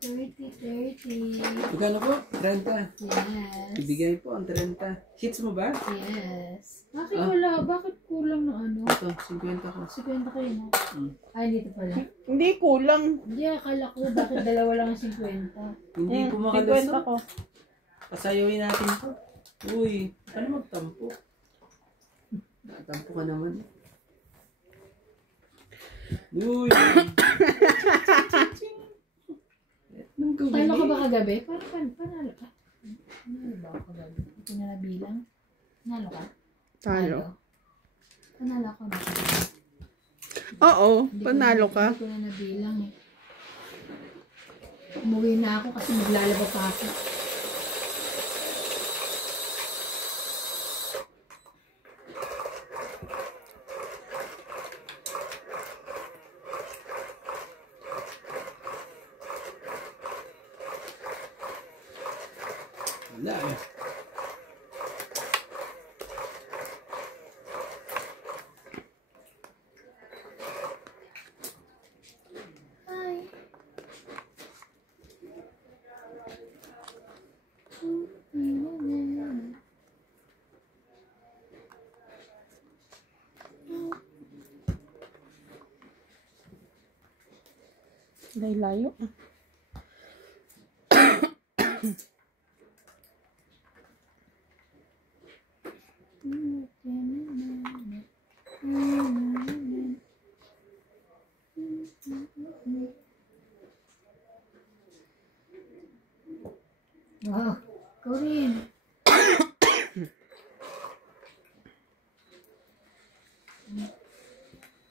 30. Magkano po? 30. Yes. Ibigay po ang 30. Hits mo ba? Yes. Bakit wala? Bakit kulang na ano? Ito, 50 ko. 50 kayo na. Hmm. Ay, dito pala. Hindi kulang. Hindi, akala ko bakit dalawa lang ang 50. Hindi po 50 makalusot. ko. Pasayawin natin to. Uy, paano magtampo? Natampo ka naman. Uy! Nung Talo ka ba gawin kagabi? Panalo ka. Panalo ba ako kagabi? Hindi ko na nabilang. Panalo ka? Talo. Panalo ako na. Oo, panalo ka. Hindi ko na nabilang eh. Umuwi na ako kasi maglalaba pa ako. Wala eh. Hi. Layo. Wow, go rin.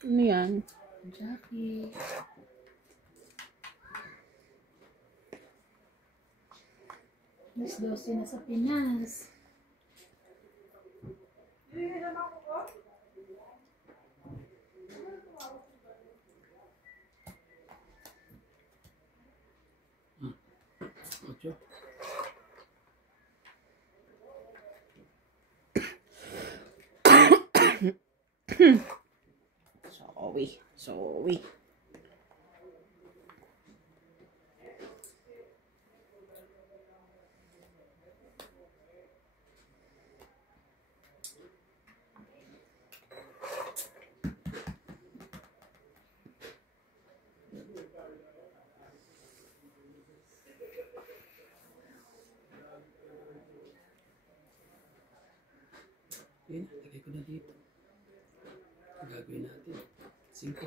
Ano yan? Jackie. Mas 12 na sa Pinas. Ocho. Sorry. Yun, lagay ko na dito. Gagawin natin. 5.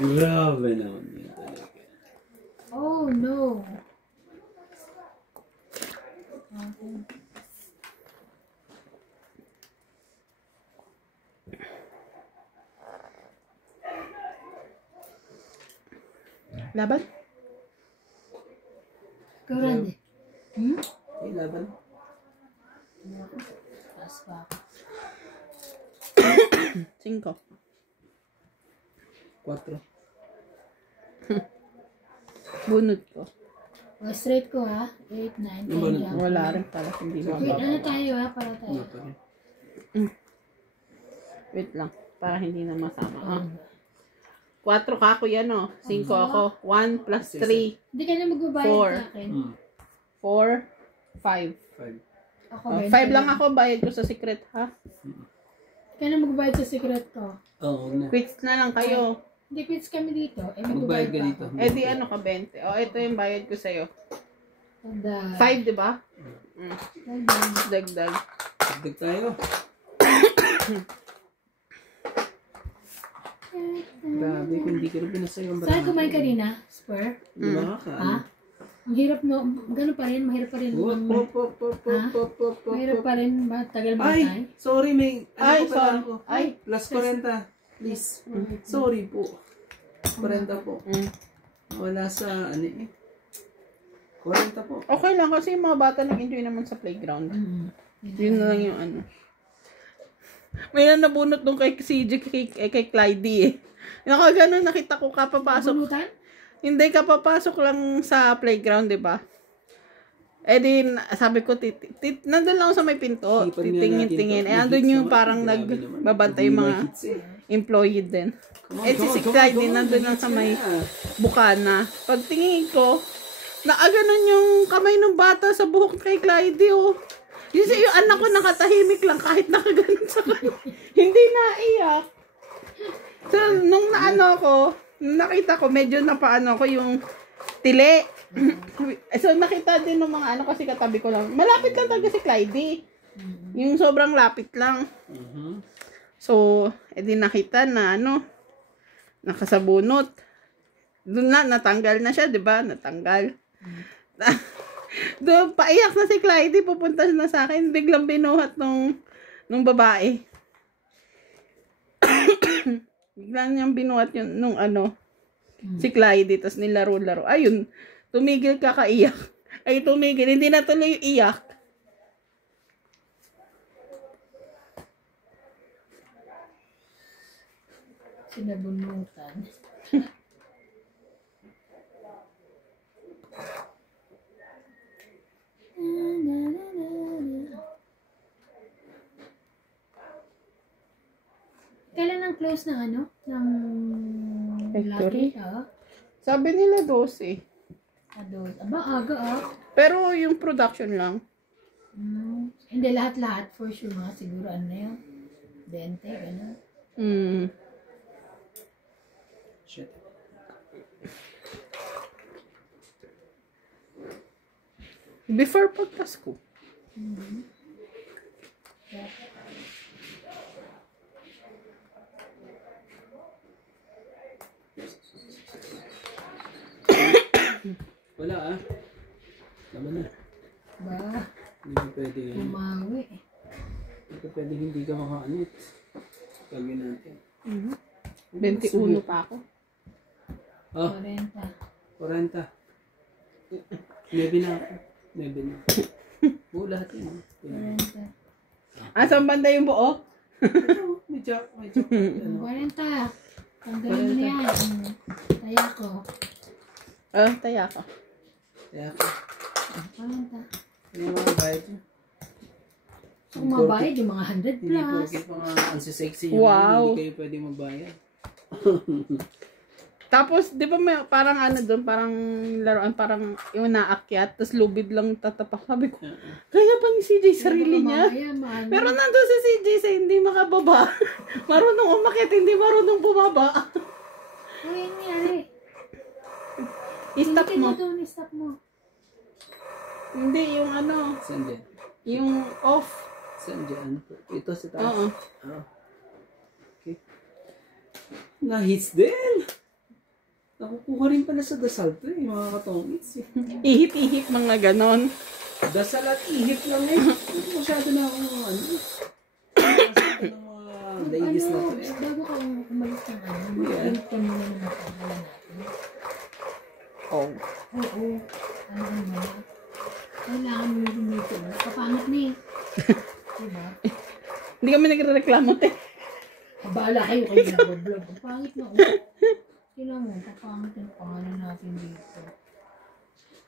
Grabe naman yun talaga. Oh no. Okay. Laban? Ikaw Randy. Hmm? Okay, laban. Taas pa ako. 5. 4. Bunot ko. O, straight ko ha. 8, 9, 10. Yung bunot Jackie. Wala rin pala. Hindi Wait, mababa. ano tayo ha? Para tayo. Ano pa rin? Wait lang. Para hindi na masama. Oh. 4 ka ako yan, 5 ako. 1 plus 3. Hindi ka na magbabayad Four. sa akin. 4, 5. 5. Ako, 5 lang ako. Bayad ko sa secret, ha? Hindi ka na magbabayad sa secret ko. Oo, huwag na. Quits na lang kayo. Hindi, quits kami dito. Eh, Magbayad ka pa dito. ako. Eh di ano ka, 20. O, ito yung bayad ko sa'yo. Tanda. 5, di ba? Tanda. Dagdag. Dagdag tayo. Grabe, kung hindi ko rin pinasay yung Saan kumain kanina? Spur? Hindi makakaano. Ha? Ang hirap no. Ganun pa rin. Mahirap pa rin. Mahirap pa rin. Tagal mo tayo. Ay, sorry, may Ay, ano pa pala sorry. ako. Ay. Plus 40. Please. Sorry po. 40 po. Wala sa ano eh. 40 po. Okay lang kasi yung mga bata nag-enjoy naman sa playground. Yun na lang yung ano. May nabunot nung kay CJ, kay Clyde eh. Nakaganon, nakita ko kapapasok. Bunutan? Hindi, kapapasok lang sa playground, di ba? Eh din, sabi ko, nandun lang ako sa may pinto, titingin-tingin. Eh, andun yung parang nagbabantay yung mga employee din. Eh, si Clyde din, nandun lang sa may bukana. Pagtingin ko, naaganon yung kamay ng bata sa buhok kay Clyde, oh. Yung anak ko nakatahimik lang kahit nakaganon sa kanya. Hindi naiyak. So, nung naano ko, nakita ko, medyo napaano ko yung tili. So, nakita din ng mga ano kasi katabi ko lang. Malapit lang talaga si Clyde. Yung sobrang lapit lang. So, edi nakita na ano, nakasabunot. Doon na, natanggal na siya, di ba? Natanggal. Doon, paiyak na si Clyde, pupunta na sa akin. Biglang binuhat nung babae. Biglang niyang binuhat yun, nung ano, si Clyde, tapos nilaro-laro. Ayun, tumigil kakaiyak. Ay, tumigil. Hindi na tuloy yung iyak. Sinabunutan. Kailan ang close ng ano? Ng Factory? Lucky? Sabi nila 12. Adult. Aba, aga ah. Pero yung production lang. Hindi lahat-lahat for sure mga siguro ano na yun. 20, gano'n. Shit. Before pagpasko. Wala ah. Laman na. Ba, Hindi ka pwede umawi. Hindi ka pwede hindi ka makaanit. Gagawin natin. 21 pa ako. Oh, 40. 40. 9 na ako. 9 na. Buo lahat yun. 40. Saan banda yung buo? Ito, may job. Ano? 40. Tanggalin mo na yan. Taya ko. Taya ko. Kaya ako. 40. Yung mga bayad yun. Kung mabayad yung mga 100 Hindi po plus. kayo mga ansisexy yung Wow. hindi kayo pwede magbayad. Tapos, di ba may parang ano doon, parang laruan, parang yung naakyat, tapos lubid lang tatapak. Sabi ko, kaya pa ni CJ sarili niya. Pero nandun si CJ sa hindi makababa. Marunong umakyat, hindi marunong bumaba. Ay, nangyari. I-stop mo. I-stop mo. Hindi, yung ano, Saan dyan? yung off. Saan dyan? Ito sa taas? Oo. Oh. Okay. Na-hits din! Nakukuha rin pala sa dasal to eh, mga katongits eh. Ihip-ihip mga ganon. Dasal at ihip lang eh. Masyado na akong ano. Masyado ng mga ladies na to eh. Bago ka umalis ng ano, mag-edit ka muna ng matanggalan natin. Oh. Oo. Ano mo? Kailangan mo yung lumito. Kapangit na eh. Diba? Hindi kami nagre-reklamo, te. Kabala kayo kayo nag-vlog. Kapangit na. Kailangan mo, kapangit ang pangalan natin dito.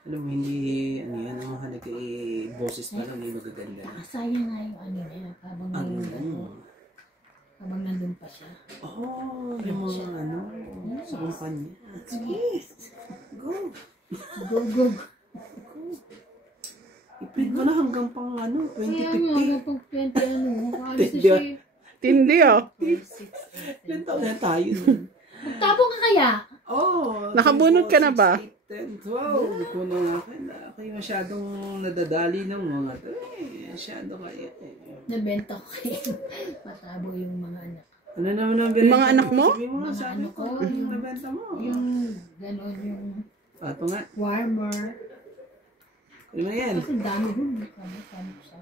Alam mo, hindi, ano yan, ang mahalaga eh, boses pa lang, hindi magaganda na. Sayang nga yung ano niya. Habang nandun pa siya. Oh, yung mga ano, sa kumpanya. Sige, go. Go, go. I-print mo na hanggang pang ano, Kaya 2050. nga, hanggang pag 20 ano, makaalis na siya eh. Tindi, oh. 10 taon na tayo. Magtapong ka kaya? Oh, Nakabunot ka na ba? 10, 12. Kung na kayo masyadong nadadali ng mga to. Masyado kayo. Nabenta ko kayo. Matabo yung mga anak. Ano naman ang Yung mga anak mo? Sabi mo nga, Mga sabi ano ko, ko, yung nabenta mo. Yung gano'n, yung Ito nga. warmer. Ano mo na yan? Kasi dami rin. Kami ko sa...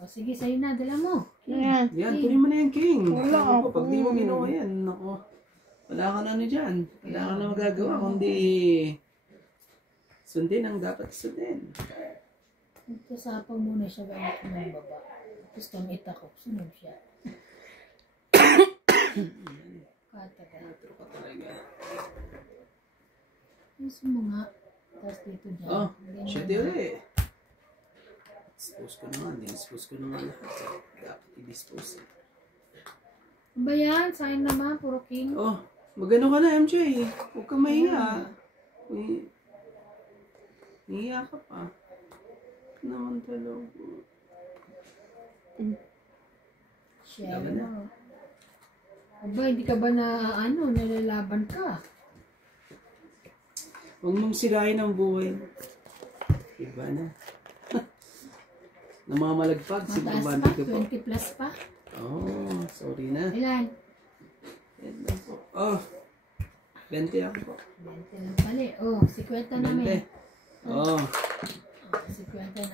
O sige, sa'yo na. Dala mo. Yan. Yan, tuloy mo na yan, King. Wala Sabi ko, ako. pag di mo ginawa yan, nako. Wala ka na ano dyan. Wala ka na magagawa, kundi Sundin ang dapat sundin. Nagkasapa muna siya gamit ko ng baba. Tapos kamita ko, sunod siya. Katagal. Matro ka talaga. Gusto mo nga. Tapos dito dyan. Oh, Ganyan siya na. di ulit. Dispose ko na nga. Dispose ko na nga lahat. Dapat i-dispose. Ano ba yan? Sayang naman, puro king. Oh, magano ka na, MJ. Huwag kang mahiya. Hiya ka pa. Naman talaga. Siya. Laban na. Aba, hindi ka ba na, nalalaban ka? Huwag mong sirain ang buhay. Iba na. Namamalagpag. Mataas Siguro pa? ko po. 20 plus pa? Oh, sorry na. Ilan? Yan lang po. Oh, 20 ako po. 20 lang pala eh. Oh, 50 namin. 20. Oh. Oh, 50 natin.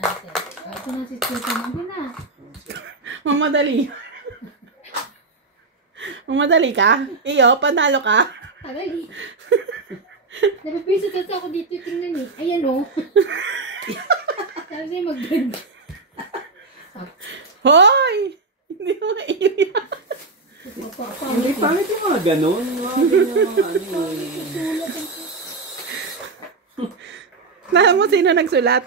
Ito na si 50 namin na. Mamadali. Mamadali ka? Iyo, panalo ka? Tagal eh. Napapiso kasi ako dito, tingnan eh. Ayan o. Sabi mag-ganda. Hoy! Hindi mo maiiyak. Hindi, pangit yung mga ganon. Mga ganyan, eh. Alam mo sino nagsulat?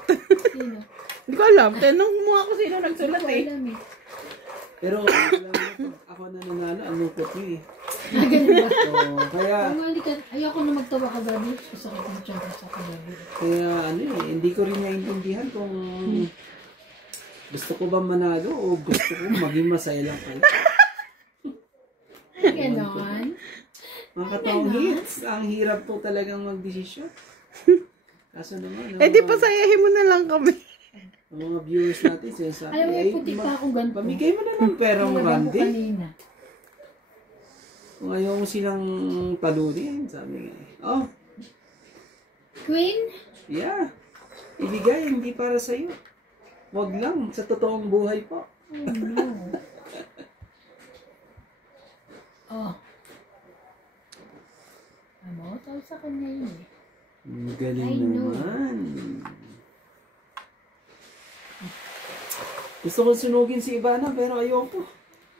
Sino? Hindi ko alam. Tanong mo ako sino nagsulat Hindi eh. ko alam eh. Pero, alam mo, pag ako na nanalo, ang lungkot niyo eh. Ganun ba? So, kaya, Ayoko na magtawa ka gabi. Sakit ng tiyan ko sa kagabi. hindi ko rin naintindihan kung gusto ko ba manalo o gusto ko maging masaya lang kayo. Ganon. Mga katawang hits, ang hirap po talagang magdesisyon. Kaso naman, Eh di pasayahin mo na lang kami. ang mga viewers natin, sinasabi, Alam mo, ay, puti pa akong ganito. pamigay mo na ng pera mo, Nilagyan ko Randy. kanina. Kung ayaw mo silang palurin, sabi nga. Oh, Queen? yeah. Ibigay, hindi para sa'yo. Wag lang, sa totoong buhay po. Oh no. Oh. Tawag sa kanya yun eh. Ang galing I know. naman. Gusto kong sunugin si Ivana, pero ayoko.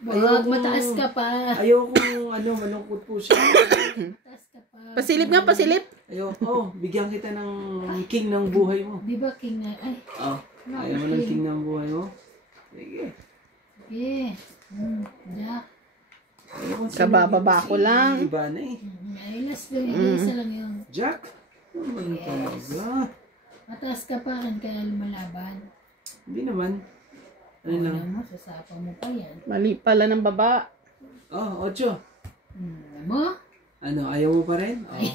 Wag, mataas ka pa. Ayoko malungkot po siya. Mataas ka pa. Pasilip nga, pasilip. Ayoko, bigyan kita ng king ng buhay mo. Di ba king na? Ay, Oh, ayaw mo ng king ng buhay mo? Sige. yeah. Jack. Ayoko Kabababa ko lang. Si Ivana eh. Ay, last lang yun. Isa lang yun. Jack? Ano talaga? Mataas ka pa kan kaya lumalaban. Hindi naman. Ano lang? Alam mo, sasapa mo pa yan. Mali pala ng baba. Oh, 8. Alam mo? Ano, ayaw mo pa rin? Oh.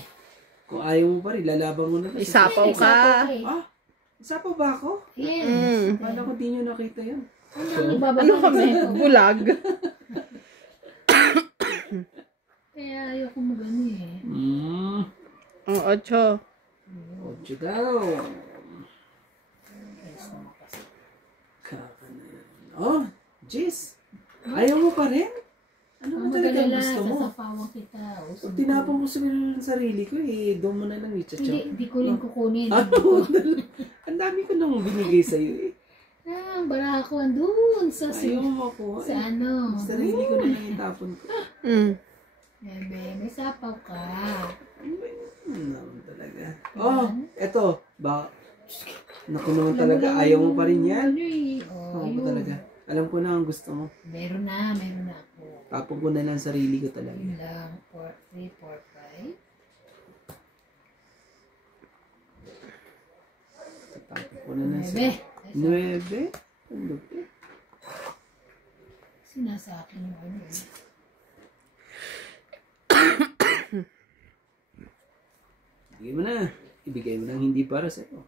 Kung ayaw mo pa rin, lalaban mo na ba? Isapaw ka. Ah, isa pa ba ako? Yes. Mm. Paano ko di nyo nakita yun? Ano kami? Bulag. Kaya ayoko mo gano'n eh. Ang 8. 8 daw. Kaka na yan. Oh, Jess. Ayaw mo pa rin? Ano ba talaga ang gusto mo? Sasapawang kita. Pag tinapon mo sa sarili ko, eh, doon mo na lang i-cha-chow. Hindi ko rin kukunin. Ano? Ang dami ko nang binigay sa'yo eh. Ang bara ko andun sa Ayaw mo ako. sa ano. Sarili ko na lang itapon ko. Bebe, may sapaw ka. Naman talaga. Oh, eto. Naku naman talaga. Ayaw mo pa rin yan. Oh, Ayaw mo talaga. Alam ko na ang gusto mo. Meron na ako. Tapon ko na lang sarili ko talaga. Yun lang. 4, 3, 4, 5. Tapon ko na lang Bebe. 9. Ano ba? Sinasa akin yung ano. Ibigay mo na. Ibigay mo na hindi para sa'yo.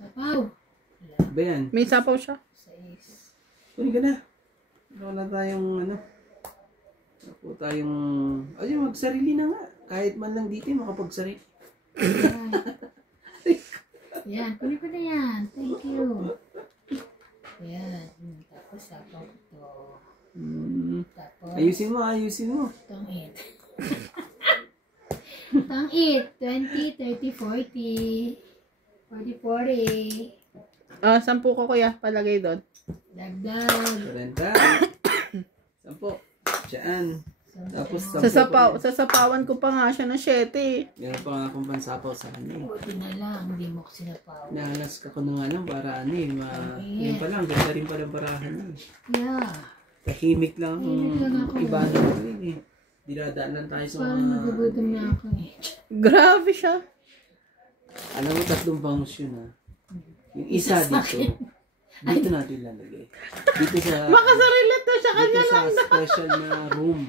Sapaw. Ano ba yan? May sapaw siya. 6. Kunin ka na. Wala tayong ano. Wala tayong... Ayun, magsarili na nga. Kahit man lang dito, makapagsarili. Yan, kunin ko na yan. Thank you. Yan. Tapos sapaw ito. Tapos, Ayusin mo, ayusin mo. itong 8. Tang it. 20, 30, 40. 40, 40. Ah, 10 ko kuya, palagay doon. Dagdag. 40. 10. Diyan. Tapos Sasapawan ko pa nga siya ng 7. meron pa nga akong pansapaw sa kanya. Buti na lang, hindi mo ko sinapaw. Naalas ka ko na nga lang para ano eh. Yun pa lang, ganda rin pala barahan niya. Yeah. Tahimik lang Tahimik lang ako. iba na rin eh. Dinadaan lang tayo sa Parang nagugutom na ako eh. Grabe siya. Alam mo, 3 bangus yun ha. Yung isa dito natin lalagay. Dito sa Makasarilat na siya kanya dito sa lang. special na room.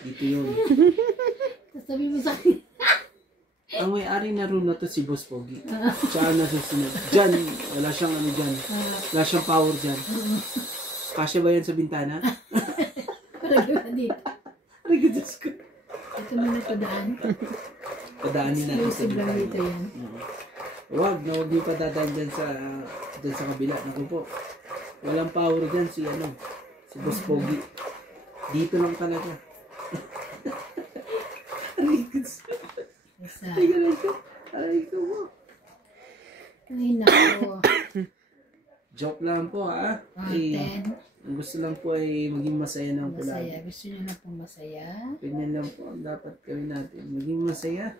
Dito yun. Tapos sabi mo sa akin, Ang may-ari na room na to si Boss Pogi. Siya ang nasusunod. Diyan, wala siyang ano dyan. Wala siyang power dyan. Kasya ba yan sa bintana? palagi ba dito? Ay, Diyos ko. Ito na napadaan. Padaanin natin sa Exclusive lang bintana. dito yan. Huwag niyo pa dadaan dyan sa kabila. Naku po. Walang power dyan si Boss Pogi. Dito lang talaga. Isa. Ay, ko mo. Ay, nako. Joke lang po ha. Eh, 10. ang gusto lang po ay maging masaya ng Masaya. Gusto niyo na pong masaya? Ganyan lang po ang dapat gawin natin. Maging masaya.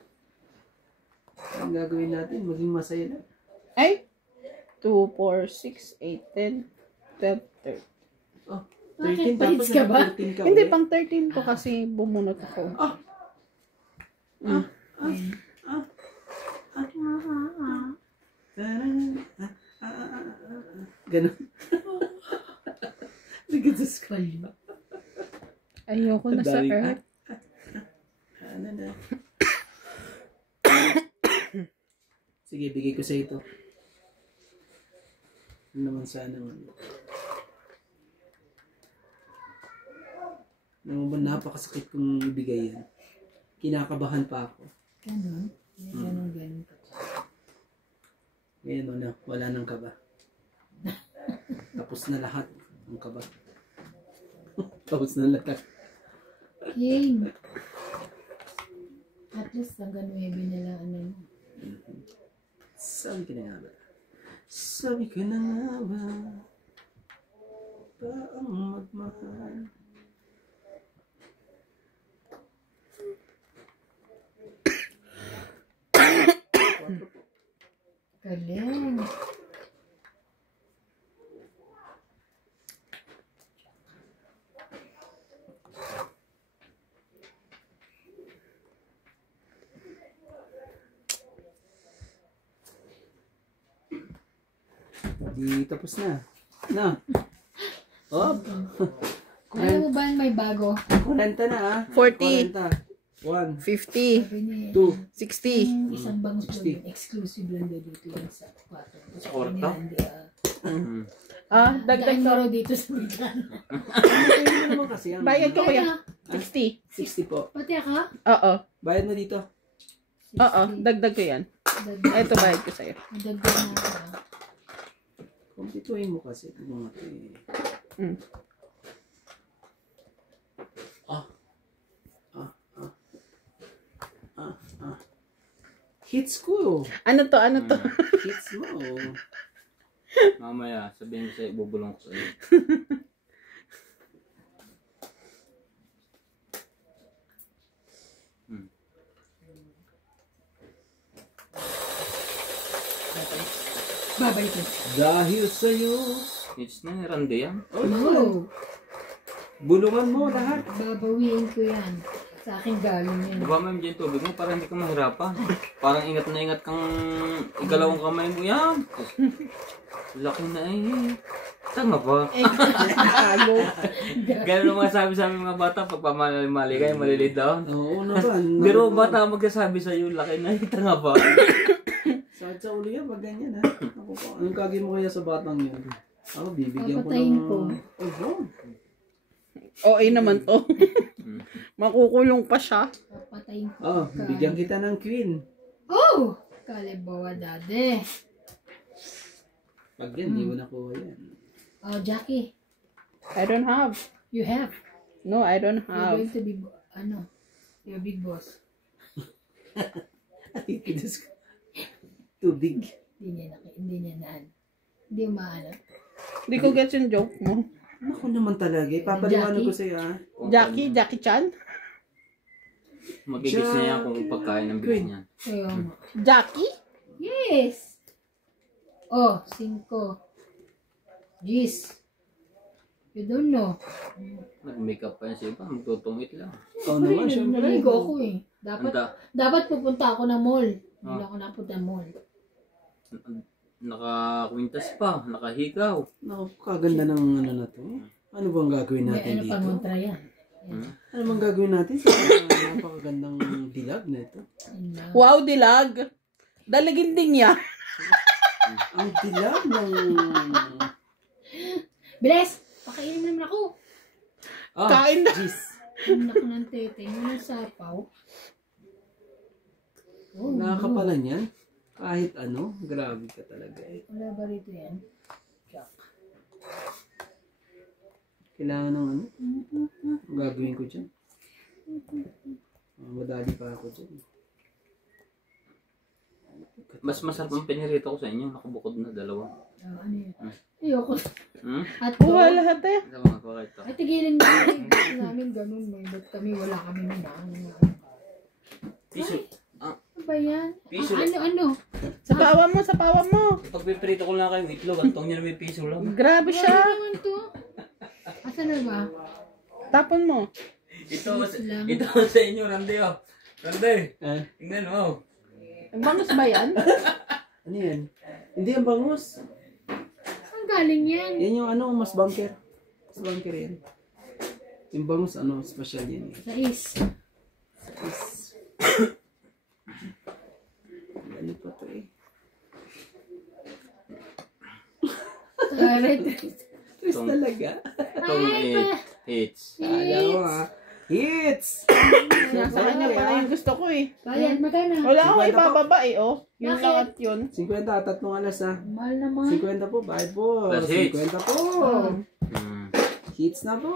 Ang gagawin natin, maging masaya lang. Ay, 2, 4, 6, 8, 10, 12, 13. Oh, Bakit? 13 tapos Palis ka ba? 14 ka Hindi, ulit. pang 13 ko kasi bumunot ako. Ganun. Nagkasus ko. Ayoko na sa earth. Ano na. Sige, bigay ko sa ito. Ano naman sana. Naman ba napakasakit kong ibigay yan. Kinakabahan pa ako. Ganon. Ganon pa. Ngayon na, wala nang kaba. Tapos na lahat ang kaba. Tapos na lahat. Yay. At least hanggang 9 na lang ano. Sabi ka na nga ba? Sabi ka na nga ba? Ba ang magmahal? Galing. Di tapos na. Na. Oh, Alam mo ba may bago? 40 na ah. 40. 1, 50, Sabi niya, 2, 60. yung isang bangus po 60. yun, exclusive lang daw dito yun sa kwarto. Tapos kwarto? Dagdag dagdag ko. raw dito sa bintana. Ano naman kasi ang Bayad ko kuya. Kaya, 60. 60 po. pati ako? Oo. Bayad mo dito. Oo. Dagdag ko yan. Dagdag. Ito bayad ko sa'yo. Dagdag na ako. Kumpituin mo kasi ito mga ito eh. Mm. Hits ko. Ano to? Ano to? Hits mo. Mamaya, sabihin ko sa'yo, bubulong ko sa'yo. Babay ko. Dahil sa'yo. Hits na, Randy yan. No. Bulungan mo lahat. Babawiin ko yan. Sa akin galing yan. Diba ma'am dyan tubig mo para hindi ka mahirapan. Parang ingat na ingat kang igalaw ang kamay mo. Yan! Laki na eh. Tanga ba? Ganun mga sabi-sabi mga bata pag pamali kayo, malilid daw. Oo naman. Pero bata magsasabi sa'yo, laki na eh. Tanga ba? Sakit sa ulo yan, pag ganyan ha. Ako po, anong kagin mo kaya sa batang yun? Ako, bibigyan ko Papatayin ng... ko. Oh, wow. OA naman to. Makukulong pa siya. Papatayin ko. Oh, bibigyan kita ng queen. Oh! Kalibawa dade. Pag yan, di mo nakuha yan. Oh, Jackie. I don't have. You have. No, I don't You're have. going to be, you're big boss. Ay, Diyos ko. Tubig. Hindi niya naan. Hindi umaano. Hindi ko get yung joke mo. Ako naman talaga. Ipapaliwanag ko sa'yo, ah. Jackie Chan? Magigis na yan kung pagkain ng bilis niyan. Kaya nga. Jackie? Yes! Oh, 5. Gis. You don't know. Nag-makeup pa yan siya pa. Magtutungit lang. Ikaw naman, syempre. Naligo ako eh. Anda. Dapat pupunta ako ng mall. Hindi ako napunta ng mall. Nakakwintas pa. Nakahikaw. Naku, kaganda ng ano na to. Ano bang gagawin May natin ano dito? pang kontra yan. Ano bang gagawin natin sa napakagandang dilag na ito? Ayun na. Wow, dilag. Dalagin din niya. Ang dilag ng... Bilis! Pakainin mo naman ako. Kain na. Jeez. Ang ako ng tete. Yung sapaw. Oh, Nakakapalan yan. Kahit ano, grabe ka talaga eh. wala ba rito yan? Kailangan ng ano? Ang gagawin ko dyan. Madali pa ako dyan. Mas masarap ang pinirito ko sa inyo. Nakabukod na 2. Ano yun? Ayoko. Hmm? At Buha lahat eh. Ito mga pakita. ay tigilin mo yung namin ganun. May ba't kami wala kami Piso. Ano ba yan? Piso. Ano? Sa pawa mo. Pag pipirito ko lang kayo ng itlog, antong niya na may piso lang. Grabe Ano siya. naman to? Asa na ba? Tapon mo. Ito lang. sa inyo, Randy oh. Randy, Eh? tingnan mo. Ang bangus ba yan? Ano yan? Hindi ang bangus. Saan galing yan? Yan yung ano, mas bunker. Mas bunker yan. Yung bangus, ano, special yan. Sa is. Ano pa to eh? Alright. Twist talaga. Itong hits. Alam mo ha. Hits! Nasa kanya pala yung gusto ko eh. Bayad magkano? Wala akong 50 ibababa eh, oh. Yung Bakit? lang at yun. 50, tatlong alas ha. Mahal naman. 50 po, bayad po. Plus hits. 50 po. Hmm. Hits na po.